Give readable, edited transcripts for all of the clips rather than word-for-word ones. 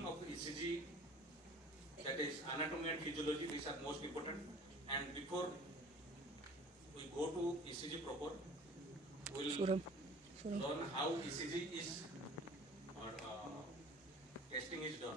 beginning of ECG, that is anatomy and physiology, these are most important. And before we go to ECG proper, we'll learn how ECG is or testing is done.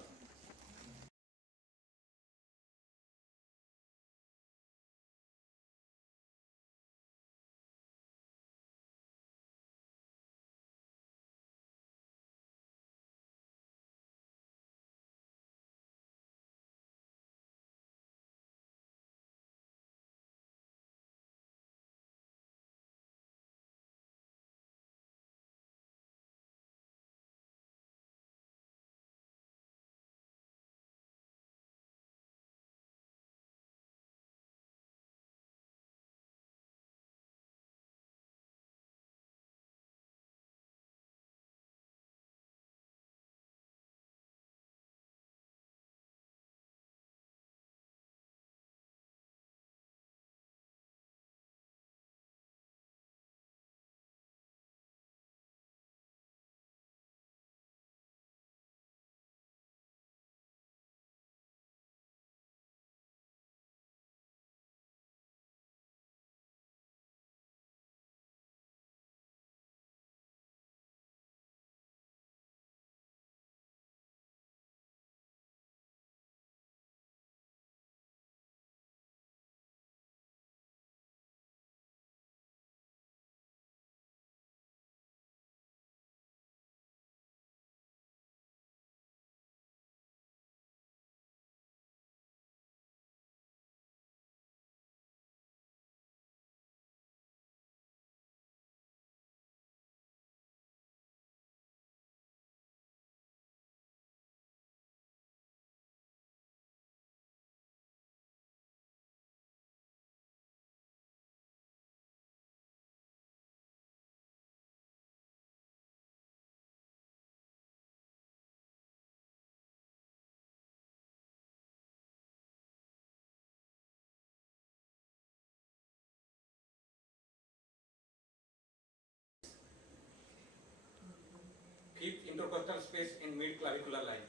Fifth intercostal space in mid clavicular line,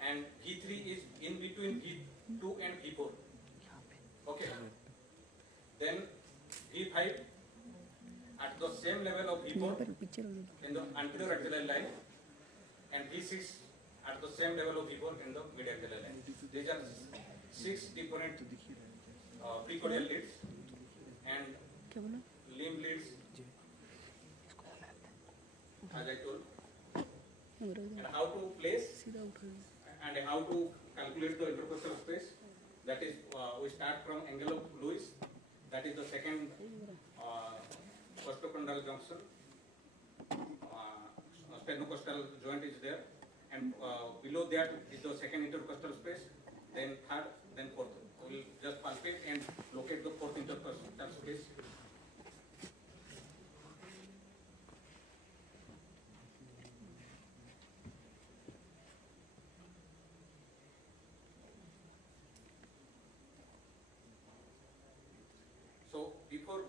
and V3 is in between V2 and V4. Okay. Then V5 at the same level of V4 in the anterior axillary line, and V6 at the same level of V4 in the mid axillary line. These are 6 different precordial leads and limb leads, as I told, and how to place and how to calculate the intercostal space. That is, we start from angle of Lewis. That is the second costocondral junction. Sternocostal joint is there, and below that is the second intercostal space. Then third, then fourth. We will just palpate and locate the fourth intercostal space. So before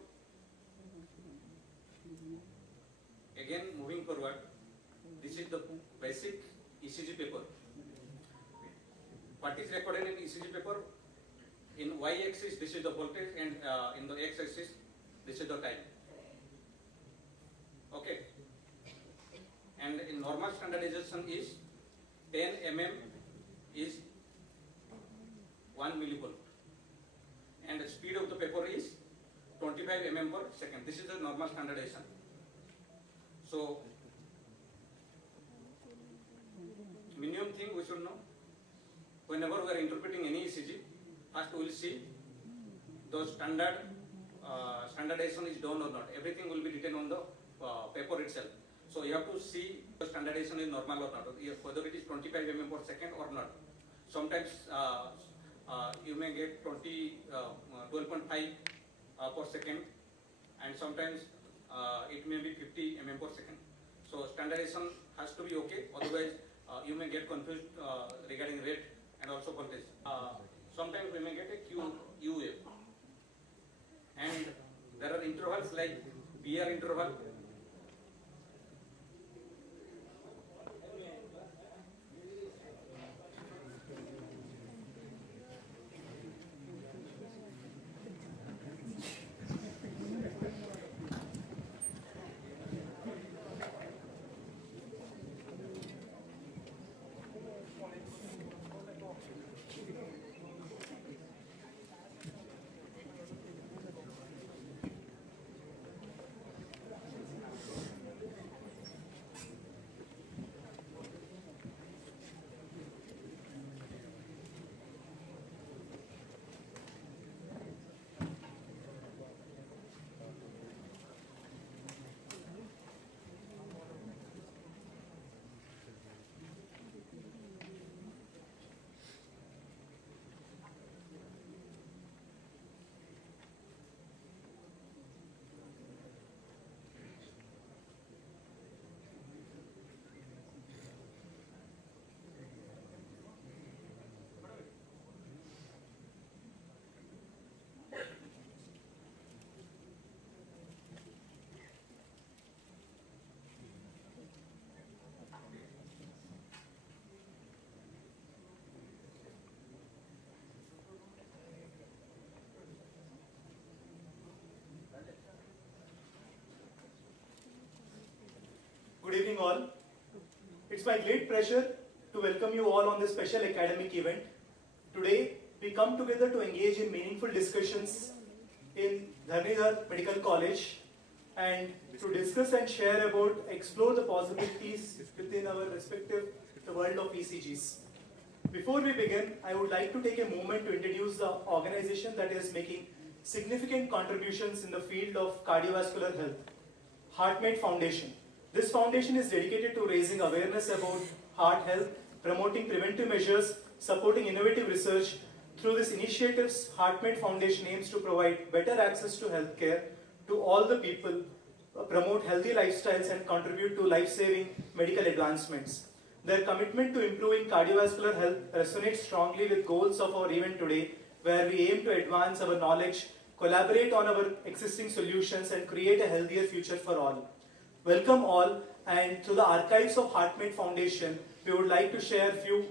again moving forward, this is the basic ECG paper. What is recorded in ECG paper? In y-axis this is the voltage, and in the x-axis this is the time. Okay. And in normal standardization is 10 mm is 1 millivolt, and the speed of the paper is 25 mm per second. This is the normal standardization. So minimum thing we should know, whenever we are interpreting any ECG, first we will see the standardization is done or not. Everything will be written on the paper itself. So you have to see the standardization is normal or not, whether it is 25 mm per second or not. Sometimes you may get 12.5 per second, and sometimes it may be 50 mm per second. So standardization has to be okay, otherwise you may get confused regarding rate and also voltage. Sometimes we may get a Q wave, and there are intervals like BR interval, Good evening all. It's my great pleasure to welcome you all on this special academic event. Today, we come together to engage in meaningful discussions in Dharnidhar Medical College and to discuss and share about, explore the possibilities within our respective the world of ECGs. Before we begin, I would like to take a moment to introduce the organization that is making significant contributions in the field of cardiovascular health, HeartMate Foundation. This foundation is dedicated to raising awareness about heart health, promoting preventive measures, supporting innovative research. Through these initiatives, HeartMate Foundation aims to provide better access to healthcare to all the people, promote healthy lifestyles and contribute to life-saving medical advancements. Their commitment to improving cardiovascular health resonates strongly with goals of our event today, where we aim to advance our knowledge, collaborate on our existing solutions and create a healthier future for all. Welcome all, and through the archives of HeartMate Foundation, we would like to share a few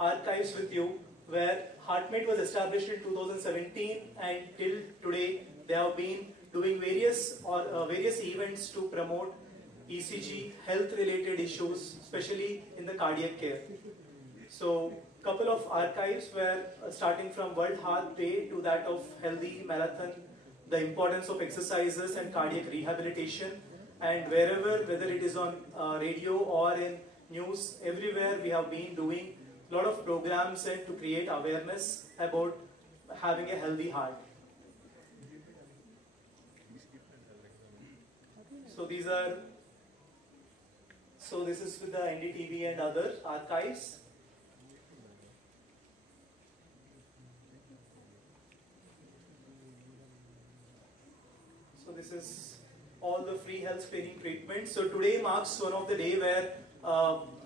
archives with you where HeartMate was established in 2017 and till today they have been doing various events to promote ECG health related issues, especially in the cardiac care. So couple of archives were starting from World Heart Day to that of healthy marathon, the importance of exercises and cardiac rehabilitation, and wherever, whether it is on radio or in news, everywhere we have been doing a lot of programs to create awareness about having a healthy heart. So this is with the NDTV and other archives. So this is all the free health screening treatments. So today marks one of the day where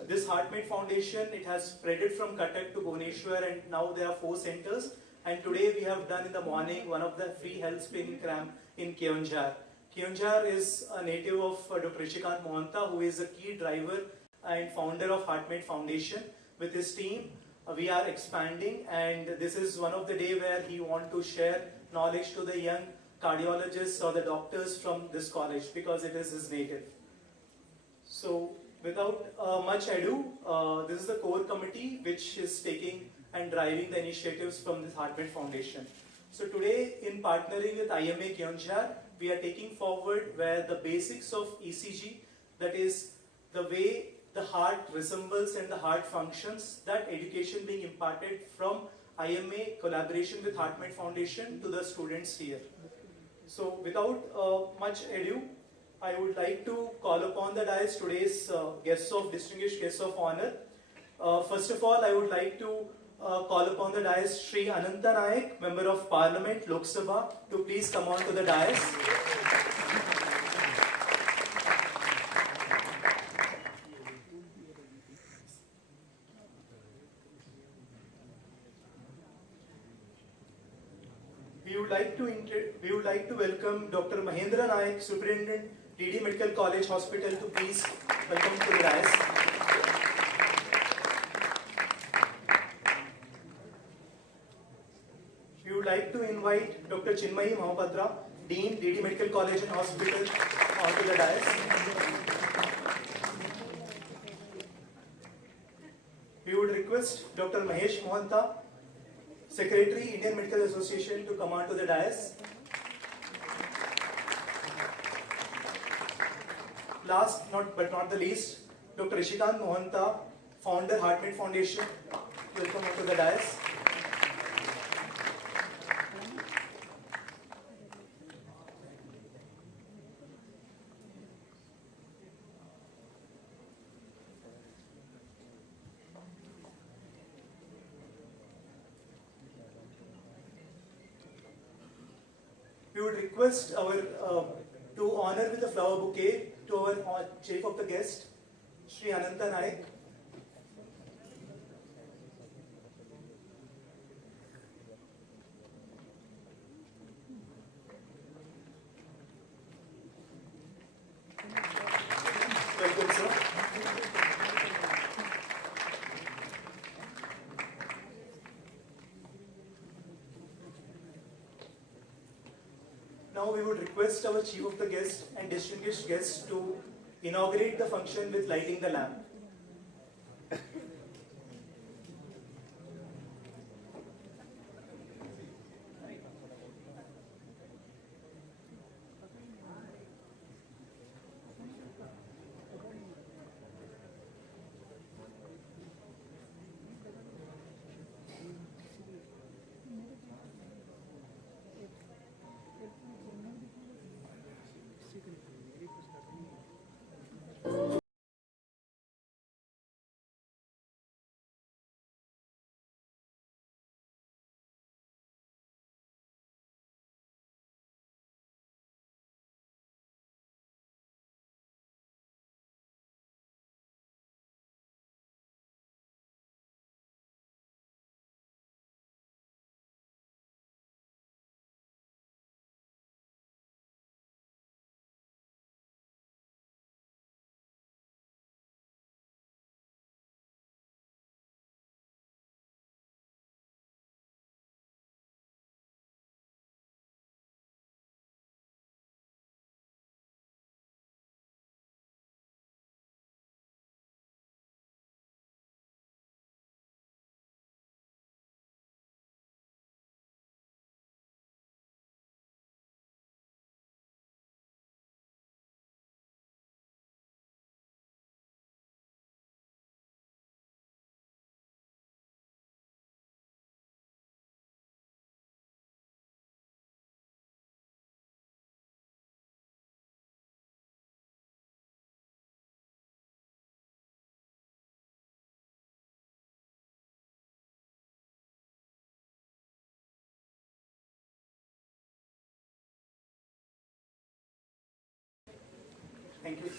this HeartMate Foundation, it has spreaded from Cuttack to Bhubaneswar, and now there are 4 centers. And today we have done in the morning one of the free health screening camp in Keonjhar. Keonjhar is a native of Dr. Rishikant Mohanta, who is a key driver and founder of HeartMate Foundation. With his team, we are expanding, and this is one of the day where he want to share knowledge to the young cardiologists or the doctors from this college, because it is his native. So without much ado, this is the core committee which is taking and driving the initiatives from this HeartMate Foundation. So today, in partnering with IMA Keonjhar, we are taking forward where the basics of ECG, that is the way the heart resembles and the heart functions, that education being imparted from IMA collaboration with HeartMate Foundation to the students here. So without much ado, I would like to call upon the dais today's distinguished guests of honor. First of all, I would like to call upon the dais Shri Ananta Naik, Member of Parliament, Lok Sabha, to please come on to the dais. We would like to welcome Dr. Mahendra Naik, Superintendent, DD Medical College Hospital, to please welcome to the dais. We would like to invite Dr. Chinmayi Mahapatra, Dean, DD Medical College and Hospital, onto the dais. We would request Dr. Mahesh Mohanta, Secretary, Indian Medical Association, to come onto the dais. Last but not the least, Dr. Rishikant Mohanta, Founder, HeartMate Foundation, welcome onto the dais. We would request to honor with a flower bouquet to our chief of the guest, Shri Ananta Naik. Welcome, sir. Now we would request our chief of the guest and distinguished guests to inaugurate the function with lighting the lamp.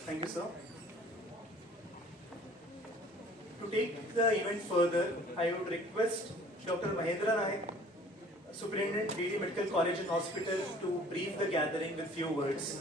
Thank you, sir. To take the event further, I would request Dr. Mahendra Naik, Superintendent, DD Medical College and Hospital, to brief the gathering with few words.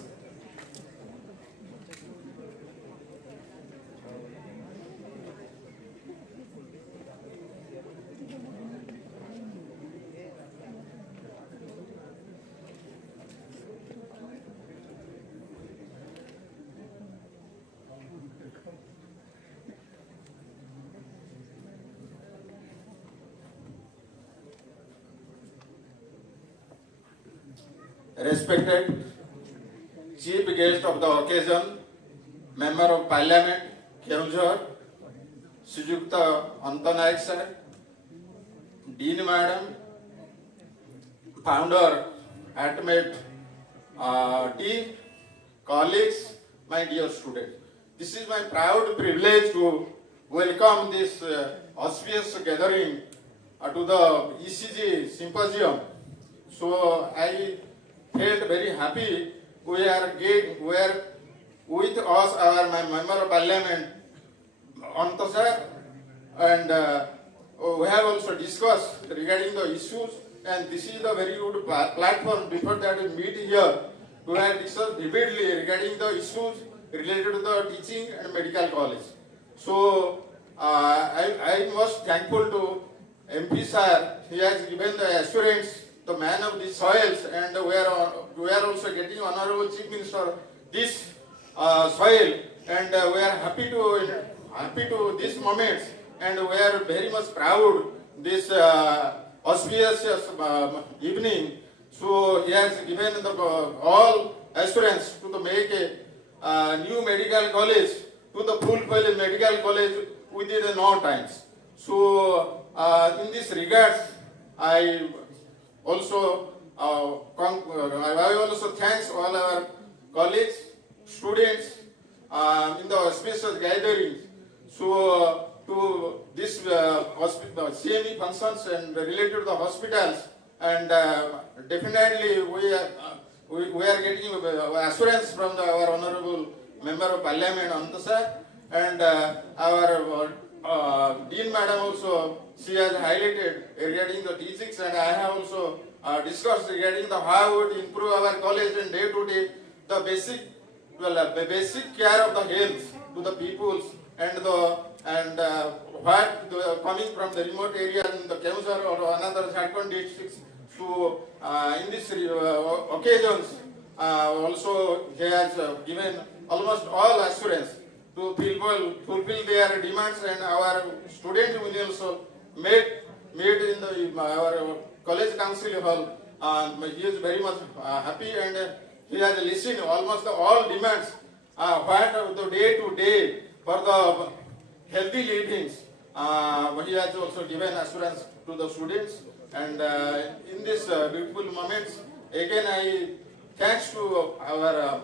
Respected Chief Guest of the occasion, Member of Parliament, Keonjhar, Sujukta Antanaik sir, Dean Madam, Founder, Ultimate team, colleagues, my dear students. This is my proud privilege to welcome this auspicious gathering to the ECG Symposium. So I felt very happy we are with us our my Member of Parliament Anta sir, and we have also discussed regarding the issues, and this is the very good platform. Before that we meet here, we have discussed vividly regarding the issues related to the teaching and medical college. So I most thankful to MP sir. He has given the assurance, the man of the soils, and we are also getting Honorable Chief Minister this soil, and we are happy to this moment, and we are very much proud this auspicious evening. So he has given the all assurance to make a new medical college to the full-fledged medical college within no times. So in this regards, I also thanks all our colleagues, students in the auspicious gatherings. So to this CME functions and related to the hospitals, and definitely we are getting assurance from our Honorable Member of Parliament Anta sir, and our Dean Madam also, she has highlighted regarding the teachings, and I have also discussed regarding the how would improve our college and day to day the basic care of the health to the peoples, and coming from the remote area in the Keonjhar or another Jharkhand districts. So in these occasions also he has given almost all assurance to fulfill their demands, and our student will also made in our college council hall. He is very much happy, and he has listened almost all demands what the day to day for the healthy livings. He has also given assurance to the students, and in this beautiful moments, again I thanks to our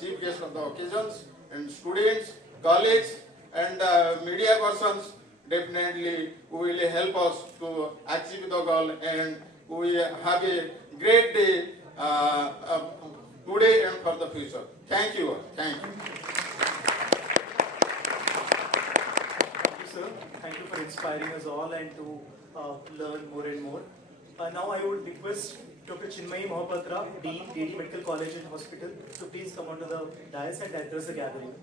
chief guest of the occasions, and students, colleagues, and media persons. Definitely will help us to achieve the goal, and we have a great day today and for the future. Thank you. Thank you. Thank you, sir. Thank you for inspiring us all and to learn more and more. Now I would request Dr. Chinmayi Mohapatra, Dean, DD Medical College and Hospital, to please come onto the dais and address the gathering.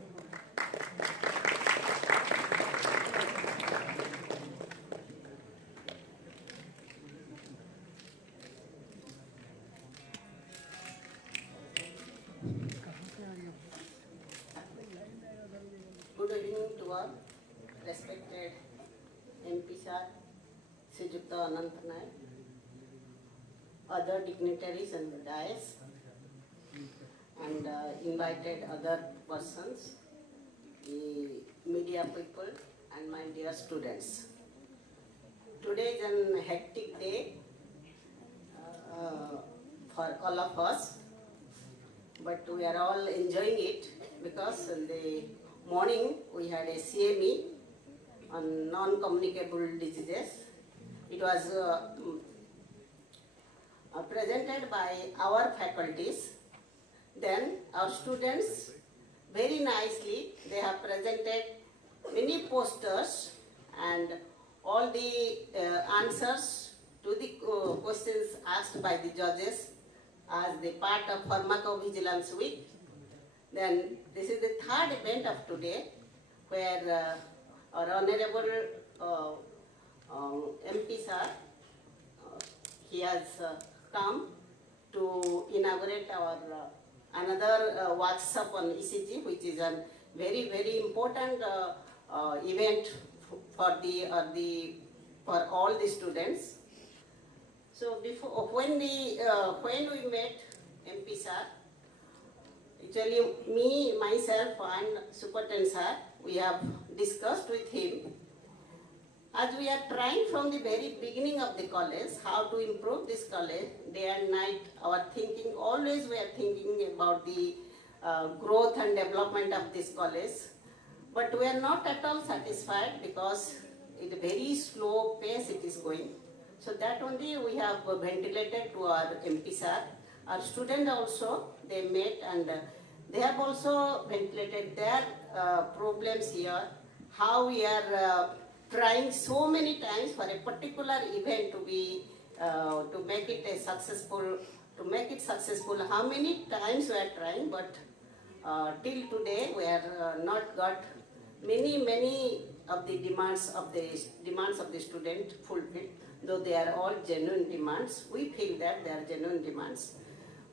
Good evening to all, respected MP sir, Srijukta Anant Naik, other dignitaries and the dais, and invited other persons, the media people, and my dear students. Today is a hectic day for all of us, but we are all enjoying it because in the morning we had a CME on non-communicable diseases. It was presented by our faculties. Then our students very nicely, they have presented many posters and all the answers to the questions asked by the judges as the part of Pharmacovigilance Week. Then this is the third event of today where our Honorable MP sir, he has come to inaugurate our another workshop on ECG, which is a very important event for all the students. So before when we met MP sir, actually me, myself and Superintendent sir, we have discussed with him as we are trying from the very beginning of the college how to improve this college day and night. Our thinking, always we are thinking about the growth and development of this college, but we are not at all satisfied because at a very slow pace it is going. So that only we have ventilated to our MP sir. Our students also, they met and they have also ventilated their problems here, how we are trying so many times for a particular event to be to make it successful. How many times we are trying, but till today we are not got many of the demands of the student fulfilled. Though they are all genuine demands, we feel that they are genuine demands.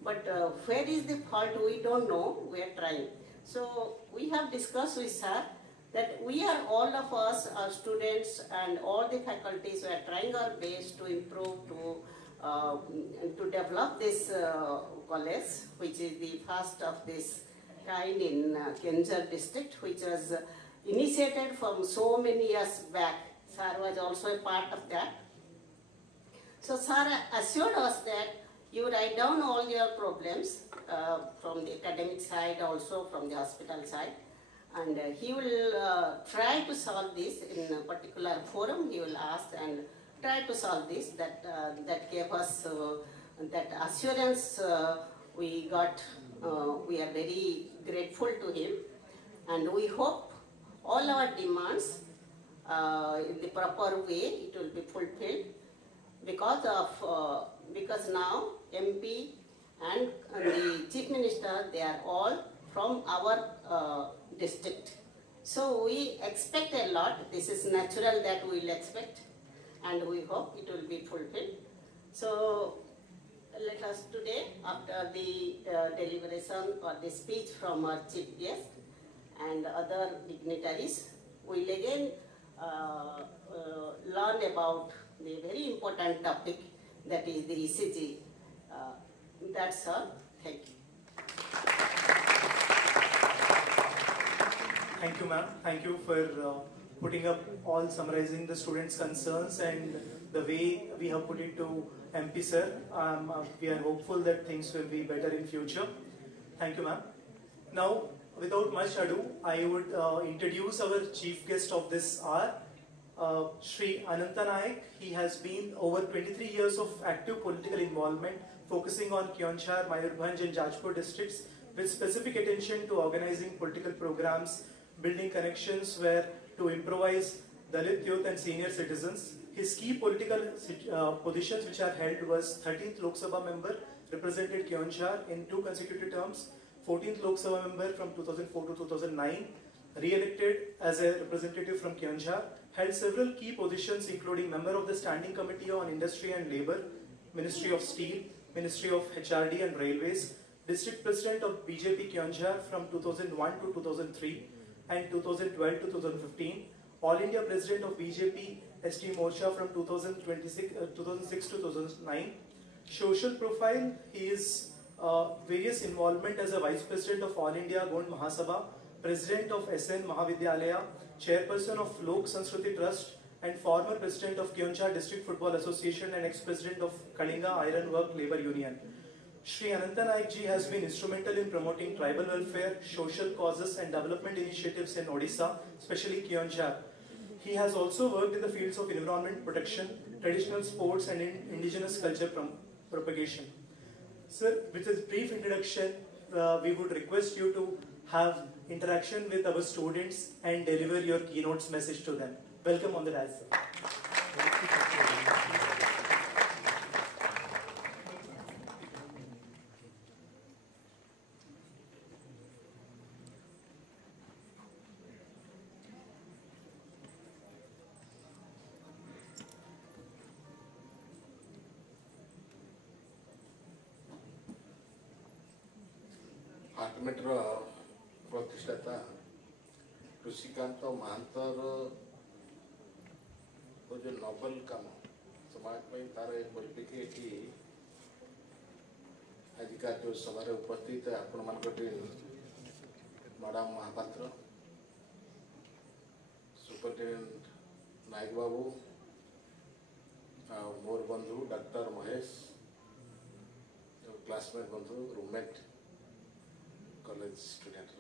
But where is the fault, we don't know, we are trying. So we have discussed with sir that we are, all of us, our students and all the faculties, we are trying our best to improve, to develop this college, which is the first of this kind in Kenjur district, which was initiated from so many years back. Sir was also a part of that. So sir assured us that you write down all your problems from the academic side, also from the hospital side, and he will try to solve this in a particular forum. He will ask and try to solve this. That gave us that assurance. We got. We are very grateful to him, and we hope all our demands in the proper way it will be fulfilled. Because now MP and the Chief Minister, they are all from our district. So we expect a lot. This is natural that we will expect, and we hope it will be fulfilled. So let us today, after the deliberation or the speech from our chief guest and other dignitaries, we'll again learn about the very important topic, that is the ECG. That's all. Thank you. Thank you, ma'am. Thank you for putting up all, summarizing the students' concerns and the way we have put it to MP sir. We are hopeful that things will be better in future. Thank you, ma'am. Now, without much ado, I would introduce our chief guest of this hour, Shri Ananta Naik. He has been over 23 years of active political involvement, focusing on Kyonchar, Mayurbhanj and Jajpur districts, with specific attention to organizing political programs, building connections where to improvise Dalit youth and senior citizens. His key political positions which are held was 13th Lok Sabha member, represented Kyonchar in 2 consecutive terms, 14th Lok Sabha member from 2004 to 2009, re-elected as a representative from Kyonchar, held several key positions including member of the Standing Committee on Industry and Labour, Ministry of Steel, Ministry of HRD and Railways, District President of BJP Kyonchar from 2001 to 2003 and 2012 to 2015, All India President of BJP ST Morcha from 2006 to 2009. Social profile, he is various involvement as a Vice President of All India Gond Mahasabha, President of SN Mahavidyalaya, Chairperson of Lok Sanskriti Trust, and former President of Kyonchar District Football Association and ex-President of Kalinga Iron Work Labour Union. Shri Ananta Naik ji has been instrumental in promoting tribal welfare, social causes and development initiatives in Odisha, especially Kyonchar. He has also worked in the fields of environment protection, traditional sports and indigenous culture propagation. Sir, with this brief introduction, we would request you to have interaction with our students and deliver your keynote's message to them. Welcome on the dais, sir. आर्टमेटर प्रतिष्ठाता कृषिकांत महांतर जो Nobel काम समाज में तार परिप्रेक्षी आजिका जो सभा उपस्थित आपण मान मैडम महापात्र सुपरिटेडेंट नायक बाबू मोर बंधु डॉक्टर महेश क्लासमेट बंधु roommate college student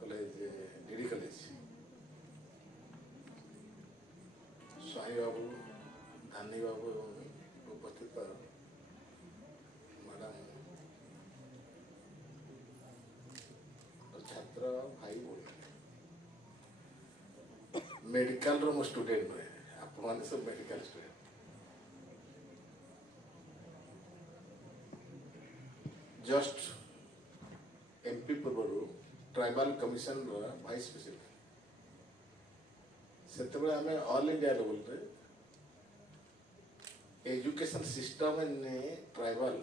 college DD college Swain बाबू धानी बाबू उपस्थित मैडम छात्र भाई भौणी मेडिकल रो स्टूडेंट नुहे आप सब मेडिकल स्टूडेंट जस्ट एमपी पूर्व ट्राइबल कमिशन वाइस प्रेसिडेंट से आम ऑल इंडिया लेवल रे education system in tribal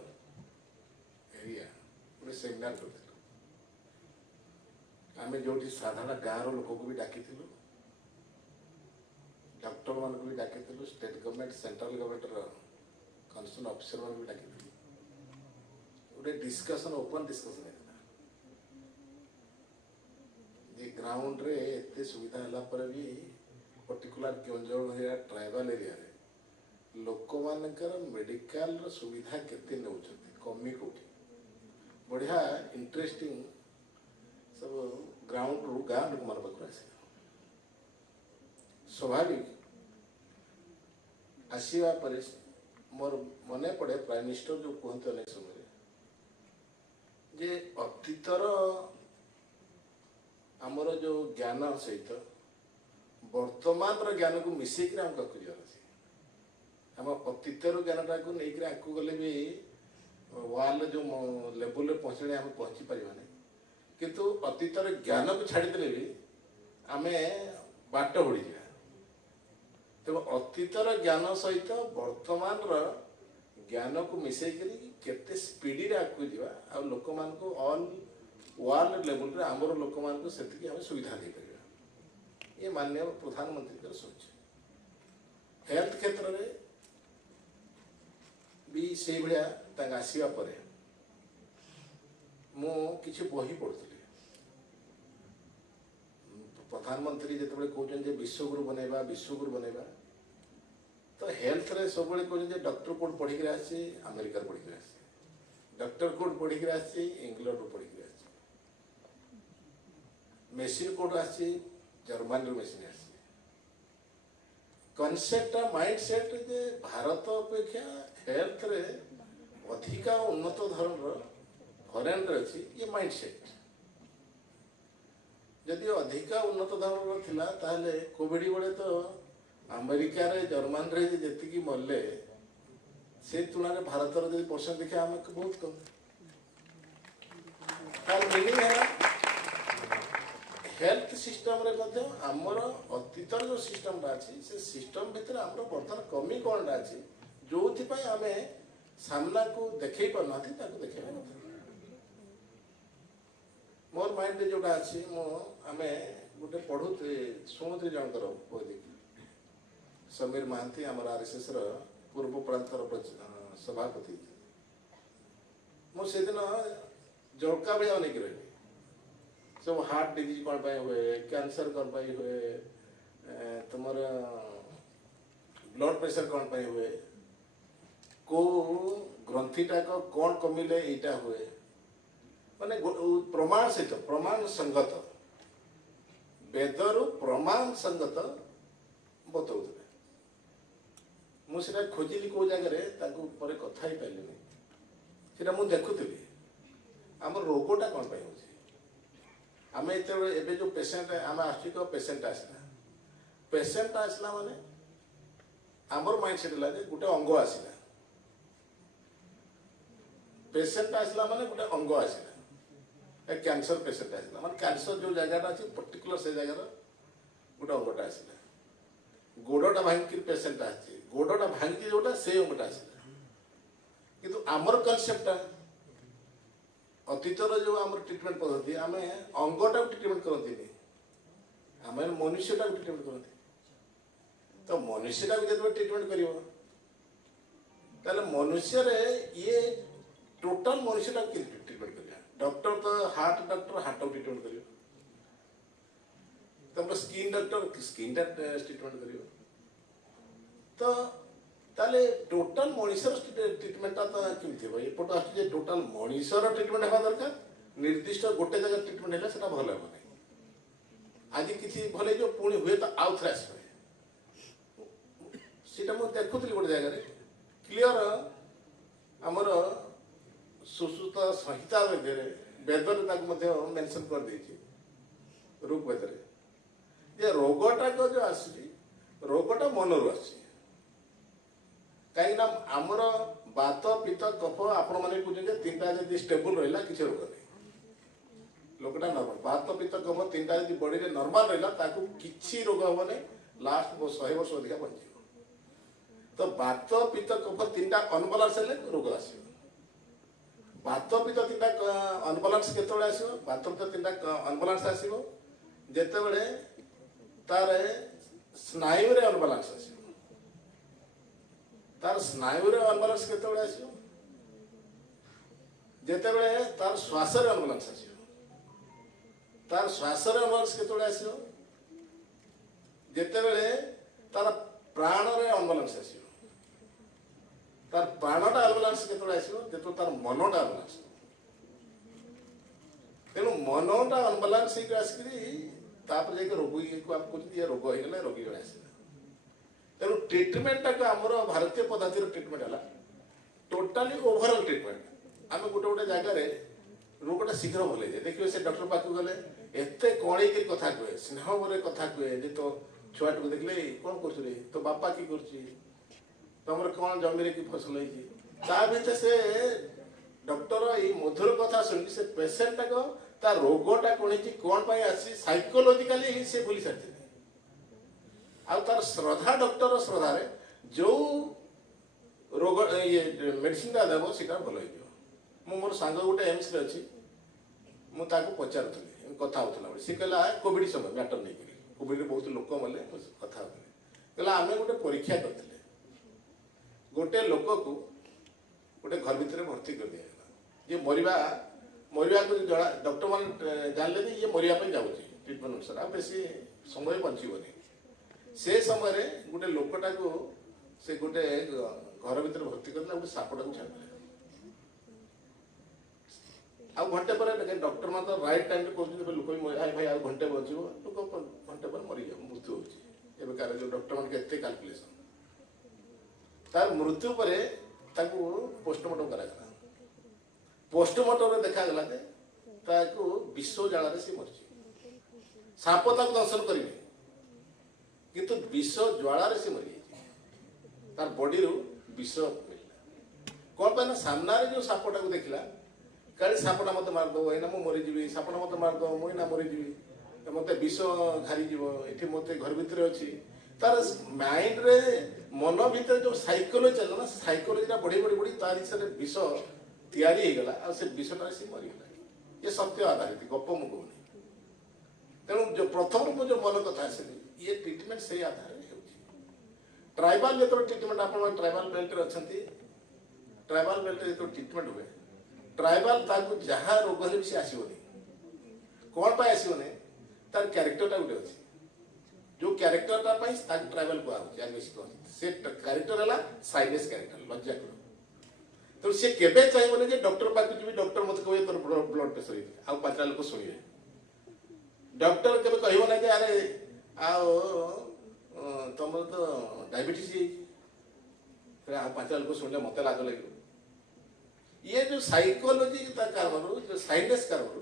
area गोटे सेमिनार कर आम जो साधारण गाँव लोक को भी डाकी डॉक्टर मान को भी डाकी state government central government concern officer मान भी डाकी गोटे डिस्कशन ओपन डिस्कशन ग्राउंड रे एते सुविधा हला पर भी पर्टिकुलर केंद्र ट्राइबल एरिया रे लोक मानकर मेडिकल सुविधा केते नउछथि कमी कोठी बढ़िया इंटरेस्टिंग सब ग्राउंड रू गाँव लोक मान पाखु आसी स्वाभाविक आसीबा पर मोर मने पड़े प्राइम मिनिस्टर जो कहते अनेक समय जे अतीतर आमर जो ज्ञान सहित वर्तमान ज्ञान को मिसेक आम कर आम अतीतर ज्ञानटा को लेकर आगे गले भी वर्ल्ड जो लेवल रे पहुँचे आम पहुँची पारानी किंतु अतीतर ज्ञान को छाड़ीदे भी आम बाट हुड़ी जा तेज अतीतर ज्ञान सहित वर्तमान ज्ञान को मिसई केते स्पीड रे आगु जीवा आ लोक मान को ऑल वर्ल्ड लेवल रे हमर लोक मान को सेति हम सुविधा दे परिबा ये माननीय प्रधानमंत्री कर सोच हेल्थ क्षेत्र रे भी से भलिया तांग आसीबा परे मो किछि बही पढुतली प्रधानमंत्री जेतबे कहउछन जे विश्वगुरु बनेबा तो हेल्थ रे सब बळे कहउछन जे डॉक्टर कोड पढी के आसी अमेरिका रे पढी के आसी डॉक्टर कोड पढी के आसी इंग्लैंड रो पढी के आसी मेशिन कोड आसी जर्मन रो मेशिन आसी कॉन्सेप्ट माइंडसेट जे भारत अपेक्षा हेल्थ रे अधिका उन्नत धरण रो फॉरेन रे अछि ये माइंडसेट जदि अधिका उन्नत धरण थिला ताहले कोविड बळे तो अमेरिका रे जर्मन रे जेति की मल्ले से तुलना रे भारत रे जदि परसेंट देखा हम बहुत कम तार मीनिंग है हेल्थ सिस्टम रे मध्ये हमर अतीतर जो सिस्टम रा अछि से सिस्टम भीतर हमर वर्तमान कमी कोन रा अछि जोथि पय हमें सामना को देखै पर नाथि ताको देखै मोर माइंड रे जोटा अछि मो हमें गोटे पढुते सुनुते जनकर बोली समीर महांती आमर आरएसएस र पूर्व प्रांतर सभापति मो से दिन जड़का बेला नहीं रही सब हार्ट डिजीज कौन पाई हुए कैंसर कौन पाई हुए तुमर ब्लड प्रेशर कौन पाई हुए को ग्रंथिटा को कौन कमिले एटा हुए माने प्रमाण सहित प्रमाण संगत वेदर प्रमाण संगत बतौଥିଲେ मुझे खोजिली को जगह कथा ही पारे सीटा मुझे देखुली आम रोगटा कौन पाई आम एत जो पेसेंट आम आसिक पेसेंट आसला पेसेंट आसला माने आमर माइंड सेट है गोटे अंग आसला पेसेंट आसला माने गोटे अंग आसला कैंसर पेसेंट आसला माने कैंसर जो जगह अच्छी पर्टिकुलर से जगह गोटे अंगटा आसला गोड़टा भांगी पेसेंट आसी गोड़टा भांगी जोटा से अंगटा आसला किंतु आमर कनसेप्ट अतीतर जो आम ट्रिटमेंट पद्धति आम अंगटा ट्रिटमेंट करती आम मनुष्यटा ट्रिटमेंट करते तो मनुष्यटा जो ट्रिटमेंट कर मनुष्य ये टोटाल मनुष्यटा ट्रिटमेंट कर डॉक्टर तो हार्ट डॉक्टर हार्ट ट्रिटमेंट कर स्किन डॉक्टर स्किन ट्रिटमेंट कर तो ताले टोटाल मनुष्यर ट्रिटमेंट तो केमती एपट आस टोटाल मनुष्यर ट्रिटमेंट हवा दरकार निर्दिष्ट गोटे जगह ट्रिटमेंट है भल हम ना आज किसी भले जो पुणी हुए तो आउ थे आस मुझे देखुली गोटे जगह क्लीयर आमर सुश्रुत संहिता वेदर मेंशन कर देछि ऋग वेदरे जे रोगटा को जो आसी रोगटा मनरु आसी कहीं आमर बात पित्त कफ आपण मैंने कहते तीन जब स्टेबल रहा किसी रोग नहीं लोकटा नर्माल बात पित्त कफ तीन जब बॉडी रे नर्माल रहा किसी रोग हम नहीं लास्ट 100 वर्ष अधिका बंच तो बात पित्त कफ तीन अनबालांस हेले रोग आस बात पित्त तीन अनबालांस केत आसो बात पित्त तीन अनबालांस आसो जिते तार स्नायु रे अनबालांस आस तार स्नायु रे अनबालांस केत आसो जिते तार श्वास रे अनबालांस आस तार श्वास रे अनबालांस केत आसो जिते तार प्राण रे अनबालांस आस तार प्राणटा अनबालांस केत आसो जो तार मनटा अनबालांस तेणु मनटा अनबालांस आसिक रोगी को आप ये रोग होगा रोगी जन आस तेणु ट्रिटमेंटा को आमर भारतीय पद्धति ट्रिटमेंट है टोटाली ओभरऑल ट्रिटमेंट आम गोटे गोटे जगार रोगटा शीघ्र भल जाए देखिए से डॉक्टर पाक गले एत कणे कथा कहे स्नेह भरे कथा कहे जे तो छुआ टू देखले कौन कर तो बापा कि कर तुम कौन जमी कि फसल होती से डॉक्टर ये मधुर कथा शुणी से पेसेंट ता रोगटा कौन पाई आसी साइकोलॉजिकली ही से भूली सारी आ तार श्रद्धा डॉक्टर श्रद्धा जो ରୋଗ ଇଏ ମେଡିସିନଟା ଦେବ ସେଇଟା ଭଲ ହେଇଯିବ। ମୁଁ ମୋର ସାଙ୍ଗ ଗୋଟେ ଏମ୍ସରେ ଅଛି, ମୁଁ ତାକୁ ପଚାରୁଥିଲି କଥା ହେଉଥିଲା ବେଳେ, ସେ କହିଲା କୋଭିଡ଼ ସମୟ ମ୍ୟାଟର ନେଇକରି, କୋଭିଡ଼ରେ ବହୁତ ଲୋକ ମଲେ, କଥା ହେଉଥିଲେ, କହିଲା ଆମେ ଗୋଟେ ପରୀକ୍ଷା କରିଥିଲେ, ଗୋଟେ ଲୋକକୁ ଗୋଟେ ଘର ଭିତରେ ଭର୍ତ୍ତି କରିଦିଆଗଲା, ଯେ ମରିବାକୁ ଜଣା, ଡକ୍ଟରମାନେ ଜାଣିଲେ ଯେ ଇଏ ମରିବା ପାଇଁ ଯାଉଛି ଟ୍ରିଟମେଣ୍ଟ ଅନୁସାରେ, ଆଉ ବେଶୀ ସମୟ ବଞ୍ଚିବନି। ସେ ସମୟରେ ଗୋଟେ ଲୋକଟାକୁ ସେ ଗୋଟେ ଘର ଭିତରେ ଭର୍ତ୍ତି କରିଦେଲା, ଗୋଟେ ସାପଟାକୁ ଛାଡ଼ିଦେଲେ। ଆଉ ଘଣ୍ଟେ ପରେ ଡକ୍ଟର ମାନେ ତ ରାଇଟ୍ ଟାଇମ୍ରେ କହୁଛନ୍ତି ଲୋକ ବି ଭାଇ ଆଉ ଘଣ୍ଟେ ବଞ୍ଚିବ, ଲୋକ ଘଣ୍ଟେ ପରେ ମରିଯାଉ, ମୃତ୍ୟୁ ହେଉଛି। ଏବେକାର ଯେଉଁ ଡକ୍ଟର ମାନେ କେତେ କାଲକୁଲେସନ୍, ତାର ମୃତ୍ୟୁ ପରେ ତାକୁ ପୋଷ୍ଟମର୍ଟମ କରାଗଲା। ପୋଷ୍ଟମର୍ଟମରେ ଦେଖାଗଲା ଯେ ତାକୁ ବିଷ ଜାଳରେ ସେ ମରିଛି। ସାପ ତାକୁ ଦଂଶନ କରିନି, କିନ୍ତୁ ବିଷ ଜ୍ୱାଳାରେ ସେ ମରିଯାଇଛି, ତାର ବଡିରୁ ବିଷ ମିଳିଲା। କ'ଣ ପାଇଁ ନା ସାମ୍ନାରେ ଯେଉଁ ସାପଟାକୁ ଦେଖିଲା, କାଳେ ସାପଟା ମୋତେ ମାରିଦେବ, ଏଇନା ମୁଁ ମରିଯିବି, ସାପଟା ମୋତେ ମାରିଦେବ, ମୁଁ ଏଇନା ମରିଯିବି, ମୋତେ ବିଷ ଘାରିଯିବ, ଏଠି ମୋତେ ଘର ଭିତରେ ଅଛି। ତାର ମାଇଣ୍ଡରେ ମନ ଭିତରେ ଯେଉଁ ସାଇକୋଲୋଜି ଚାଲିଲା ନା, ସେ ସାଇକୋଲୋଜିଟା ବଢ଼ି ତା ଜିନିଷରେ ବିଷ ତିଆରି ହେଇଗଲା, ଆଉ ସେ ବିଷଟାରେ ସେ ମରିଗଲା। ଏ ସତ୍ୟ ଆଧାରିତ ଗପ ମୁଁ କହୁନି। ତେଣୁ ପ୍ରଥମରୁ ମୁଁ ଯେଉଁ ମନ କଥା ଆସିଲି, ଇଏ ଟ୍ରିଟମେଣ୍ଟ ସେଇ ଆଧାରରେ ହେଉଛି। ଟ୍ରାଇବାଲ ଯେତେବେଳେ ଟ୍ରିଟମେଣ୍ଟ, ଆପଣ ଟ୍ରାଇବାଲ ବେଲ୍ଟରେ ଅଛନ୍ତି, ଟ୍ରାଇବାଲ ବେଲ୍ଟରେ ଯେତେବେଳେ ଟ୍ରିଟମେଣ୍ଟ ହୁଏ, ଟ୍ରାଇବାଲ ତାକୁ ଯାହା ରୋଗ ହେଲେ ବି ସେ ଆସିବନି। କ'ଣ ପାଇଁ ଆସିବନି? ତାର କ୍ୟାରେକ୍ଟରଟା ଗୋଟେ ଅଛି, ଯେଉଁ କ୍ୟାରେକ୍ଟରଟା ପାଇଁ ତାକୁ ଟ୍ରାଇବାଲ କୁହାହେଉଛି, ଆଦିବାସୀ କୁହାହେଉଛି। ସେ କ୍ୟାରେକ୍ଟର ହେଲା ସାଇଲେନ୍ସ କ୍ୟାରେକ୍ଟର, ଲଜ୍ଜାକର। ତେଣୁ ସେ କେବେ ଚାହିଁବନି ଯେ ଡକ୍ଟର ପାଖକୁ ଯିବି, ଡକ୍ଟର ମୋତେ କହିବେ ତୋର ବ୍ଲଡ ପ୍ରେସର ହେଇଛି, ଆଉ 5ଟା ଲୋକ ଶୁଣିବେ। ଡକ୍ଟର କେବେ କହିବ ନାହିଁ ଯେ ଆରେ ଆଉ ତମର ତ ଡାଇବେଟିସ୍ ହେଇଛି, ଆଉ 5ଟା ଲୋକ ଶୁଣିଲେ ମୋତେ ଲାଜ ଲାଗିବ। ଇଏ ଯେଉଁ ସାଇକୋଲୋଜି ତା କାରଣରୁ, ଯେଉଁ ସାଇନେସ୍ କାରଣରୁ,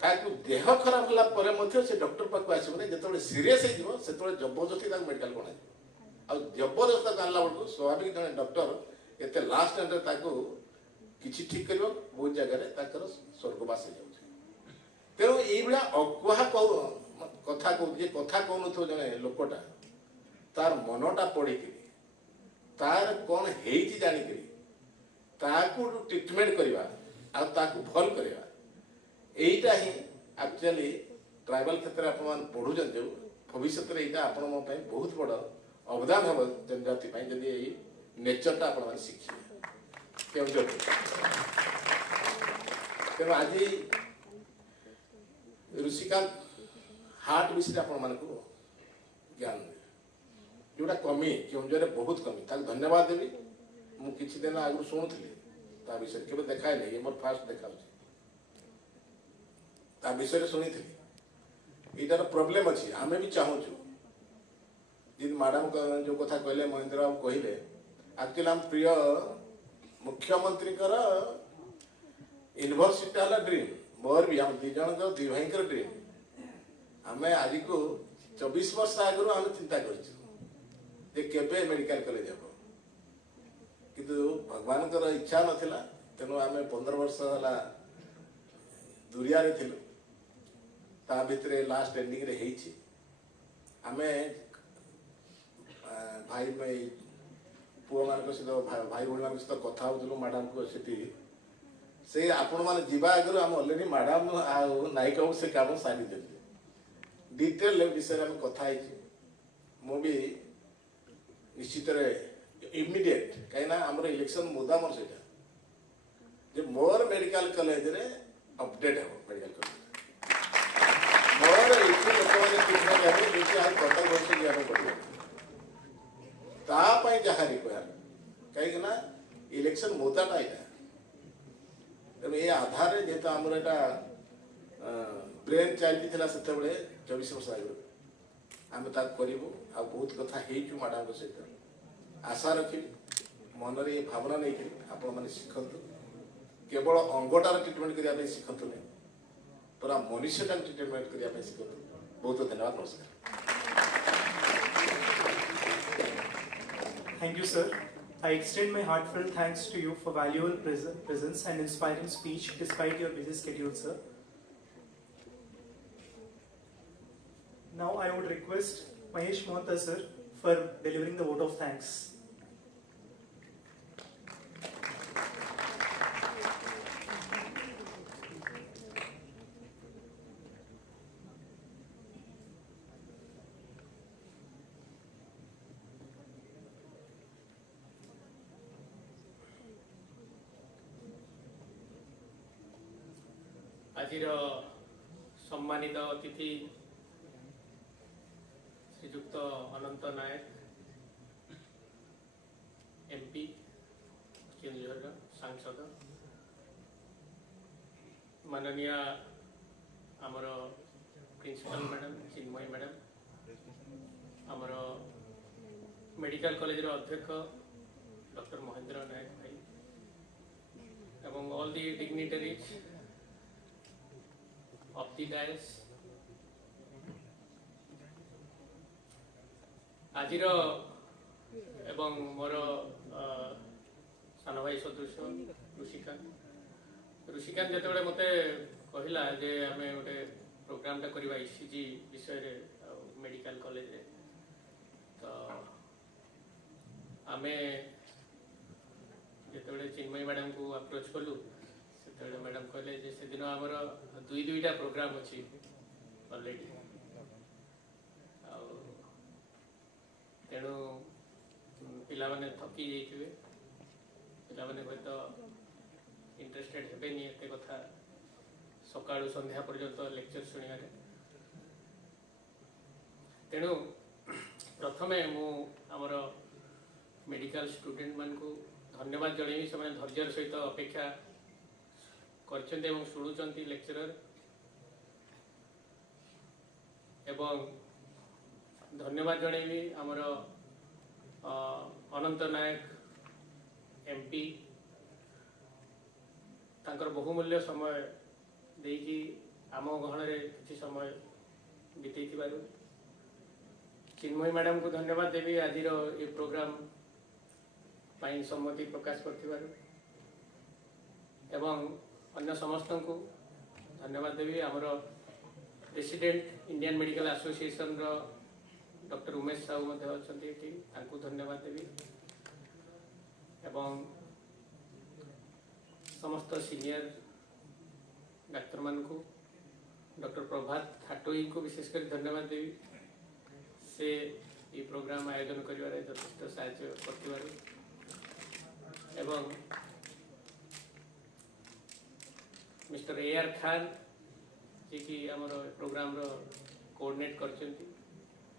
ତାକୁ ଦେହ ଖରାପ ହେଲା ପରେ ମଧ୍ୟ ସେ ଡକ୍ଟର ପାଖକୁ ଆସିବନି। ଯେତେବେଳେ ସିରିୟସ୍ ହେଇଯିବ, ସେତେବେଳେ ଜବରଦସ୍ତି ତାକୁ ମେଡିକାଲ ଅଣାଯିବ। ଆଉ ଜବରଦସ୍ତି ତାକୁ ଆଣିଲା ବେଳକୁ ସ୍ୱାଭାବିକ ଜଣେ ଡକ୍ଟର ଏତେ ଲାଷ୍ଟ ଏଣ୍ଡରେ ତାକୁ କିଛି ଠିକ୍ କରିବ, ବହୁତ ଜାଗାରେ ତାଙ୍କର ସ୍ୱର୍ଗବାସ ହେଇଯାଉଛି। ତେଣୁ ଏଇଭଳିଆ ଅକୁହା କଥା କହୁଛି, କଥା କହୁନଥିବ ଜଣେ ଲୋକଟା, ତାର ମନଟା ପଢ଼ିକିରି, ତାର କ'ଣ ହେଇଛି ଜାଣିକିରି ତାକୁ ଟ୍ରିଟମେଣ୍ଟ କରିବା ଆଉ ତାକୁ ଭଲ କରିବା, এইটা ହିଁ ଆକ୍ଚୁଆଲି ଟ୍ରାଇବାଲ କ୍ଷେତ୍ରରେ ଆପଣମାନେ ପଢ଼ୁଛନ୍ତି ଯେଉଁ, ଭବିଷ୍ୟତରେ ଏଇଟା ଆପଣଙ୍କ ପାଇଁ ବହୁତ ବଡ଼ ଅବଦାନ ହେବ ଜନଜାତି ପାଇଁ, ଯଦି ଏଇ ନେଚରଟା ଆପଣମାନେ ଶିଖିବେ କେଉଁଝର। ତେଣୁ ଆଜି ଋଷିକାନ୍ତ ହାର୍ଟ ବିଷୟରେ ଆପଣମାନଙ୍କୁ ଜ୍ଞାନ ଦେବେ, ଯେଉଁଟା କମି କେଉଁଝରରେ ବହୁତ କମି, ତାକୁ ଧନ୍ୟବାଦ ଦେବି। ମୁଁ କିଛି ଦିନ ଆଗରୁ ଶୁଣୁଥିଲି ତା ବିଷୟରେ, କେବେ ଦେଖାଏ ନାହିଁ, ଏ ମୋର ଫାଷ୍ଟ ଦେଖାଉଛି। ତା ବିଷୟରେ ଶୁଣିଥିଲି, ଏଇଟାର ପ୍ରୋବ୍ଲେମ ଅଛି। ଆମେ ବି ଚାହୁଁଛୁ, ଯେମିତି ମ୍ୟାଡ଼ାମ ଯେଉଁ କଥା କହିଲେ, ମହେନ୍ଦ୍ର ବାବୁ କହିଲେ, ଆକ୍ଚୁଆଲି ଆମ ପ୍ରିୟ ମୁଖ୍ୟମନ୍ତ୍ରୀଙ୍କର ୟୁନିଭର୍ସିଟିଟା ହେଲା ଡ୍ରିମ୍, ମୋର ବି, ଆମ 2 ଜଣଙ୍କର 2 ଭାଇଙ୍କର ଡ୍ରିମ୍। ଆମେ ଆଜିକୁ 24 ବର୍ଷ ଆଗରୁ ଆମେ ଚିନ୍ତା କରିଛୁ ଯେ କେବେ ମେଡିକାଲ କଲେଜ ହେବ, କିନ୍ତୁ ଭଗବାନଙ୍କର ଇଚ୍ଛା ନଥିଲା। ତେଣୁ ଆମେ 15 ବର୍ଷ ହେଲା ଦୁରିଆରେ ଥିଲୁ, ତା ଭିତରେ ଲାଷ୍ଟ ଏଣ୍ଡିଂରେ ହେଇଛି। ଆମେ ଭାଇ ପୁଅମାନଙ୍କ ସହିତ, ଭାଇ ଭଉଣୀମାନଙ୍କ ସହିତ କଥା ହେଉଥିଲୁ ମ୍ୟାଡ଼ାମଙ୍କ ସେଠି। ସେ ଆପଣମାନେ ଯିବା ଆଗରୁ ଆମେ ଅଲରେଡ଼ି ମ୍ୟାଡ଼ାମ ଆଉ ନାୟିକଙ୍କୁ ସେ କାମ ସାରିଦେଲି। ଡିଟେଲ ବିଷୟରେ ଆମେ କଥା ହେଇଛୁ। ମୁଁ ବି ନିଶ୍ଚିତରେ ଇମିଡ଼ିଏଟ୍, କାହିଁକିନା ଆମର ଇଲେକ୍ସନ ମୁଦା ମୋର ସେଇଟା, ଯେ ମୋର ମେଡିକାଲ କଲେଜରେ ଅପଡେଟ୍ ହେବ। ମେଡିକାଲ କଲେଜ ମୋର ଏଇଠି ଲୋକମାନେ ଟ୍ରିଟମେଣ୍ଟ ହେବେ, ଯେମିତି ଆଉ କଟକ ବର୍ଷ ଯିବାକୁ ପଡ଼ିବ। ତା ପାଇଁ ଯାହା ରିକ୍ୱାର, କାହିଁକିନା ଇଲେକ୍ସନ ମୁଦାଟା ଏଇଟା। ତେଣୁ ଏ ଆଧାରରେ ଯେହେତୁ ଆମର ଏଇଟା ବ୍ରେନ୍ ଚାଲିଥିଲା ସେତେବେଳେ 24 ବର୍ଷ ଆଗରୁ, ଆମେ ତାକୁ କରିବୁ। ଆଉ ବହୁତ କଥା ହେଇଛୁ ମ୍ୟାଡ଼ାମଙ୍କ ସହିତ। ଆଶା ରଖିବି, ମନରେ ଏ ଭାବନା ନେଇକରି ଆପଣମାନେ ଶିଖନ୍ତୁ। କେବଳ ଅଙ୍ଗଟାର ଟ୍ରିଟମେଣ୍ଟ କରିବା ପାଇଁ ଶିଖନ୍ତୁନି, ପୁରା ମନୁଷ୍ୟଟାକୁ ଟ୍ରିଟମେଣ୍ଟ କରିବା ପାଇଁ ଶିଖନ୍ତୁ। ବହୁତ ଧନ୍ୟବାଦ, ନମସ୍କାର। Thank you, sir. I extend my heartfelt thanks to you for valuable presence and inspiring speech despite your busy schedule, sir. Now I would request Mahesh Mohta, sir, for delivering the vote of thanks. आजिर सम्मानित अतिथि श्रीजुक्त अनंत नायक MP केंद्र सांसद माननीय आमर principal madam Chinmayee madam आमर medical college अध्यक्ष doctor Mahendra Nayak भाई एवं all the dignitaries of the dais आजिर एवं मोर सान भाई सदृश ऋषिकांत जिते मत कहला जे आम गोटे प्रोग्रामटा करवा ईसीजी विषय मेडिकल कॉलेज तो आम जिते चिन्मयी मैडम को अप्रोच कलु से मैडम कहले से दिन आमर दुईटा प्रोग्राम अच्छी अलरेडी तेणु पिला माने थकी जाइए पिला माने हयत इंटरेस्टेड हेबेनी एते कथा सकाळु संध्या पर्यंत लेक्चर शुणिबारे तेणु प्रथमे मु आमर मेडिकल स्टूडेंट मान को धन्यवाद जणेबी से धैर्यर सहित अपेक्षा करछन्ते एवं शुणुचंती लेक्चरर एवं धन्यवाद जणेबी आमर अनंत नायक एमपी तांकर बहुमूल्य समय देकी आम गहन किसी समय बीते चिन्मयी मैडम को धन्यवाद देवी आज ये प्रोग्राम पाई सम्मति प्रकाश कर अन्य समस्त को धन्यवाद देवी आमर प्रेसिडेंट इंडियन मेडिकल एसोसिएशन रो डॉक्टर उमेश साहू अच्छा धन्यवाद देवी एवं समस्त सीनियर डाक्तर मान को डॉक्टर प्रभात खाटोई को विशेषकर धन्यवाद देवी से ये प्रोग्राम आयोजन करिवार यथेष्ट साहाय्य करथिबारु एवं मिस्टर AR खान जी की आमर प्रोग्राम रो कोऑर्डिनेट करछन्ती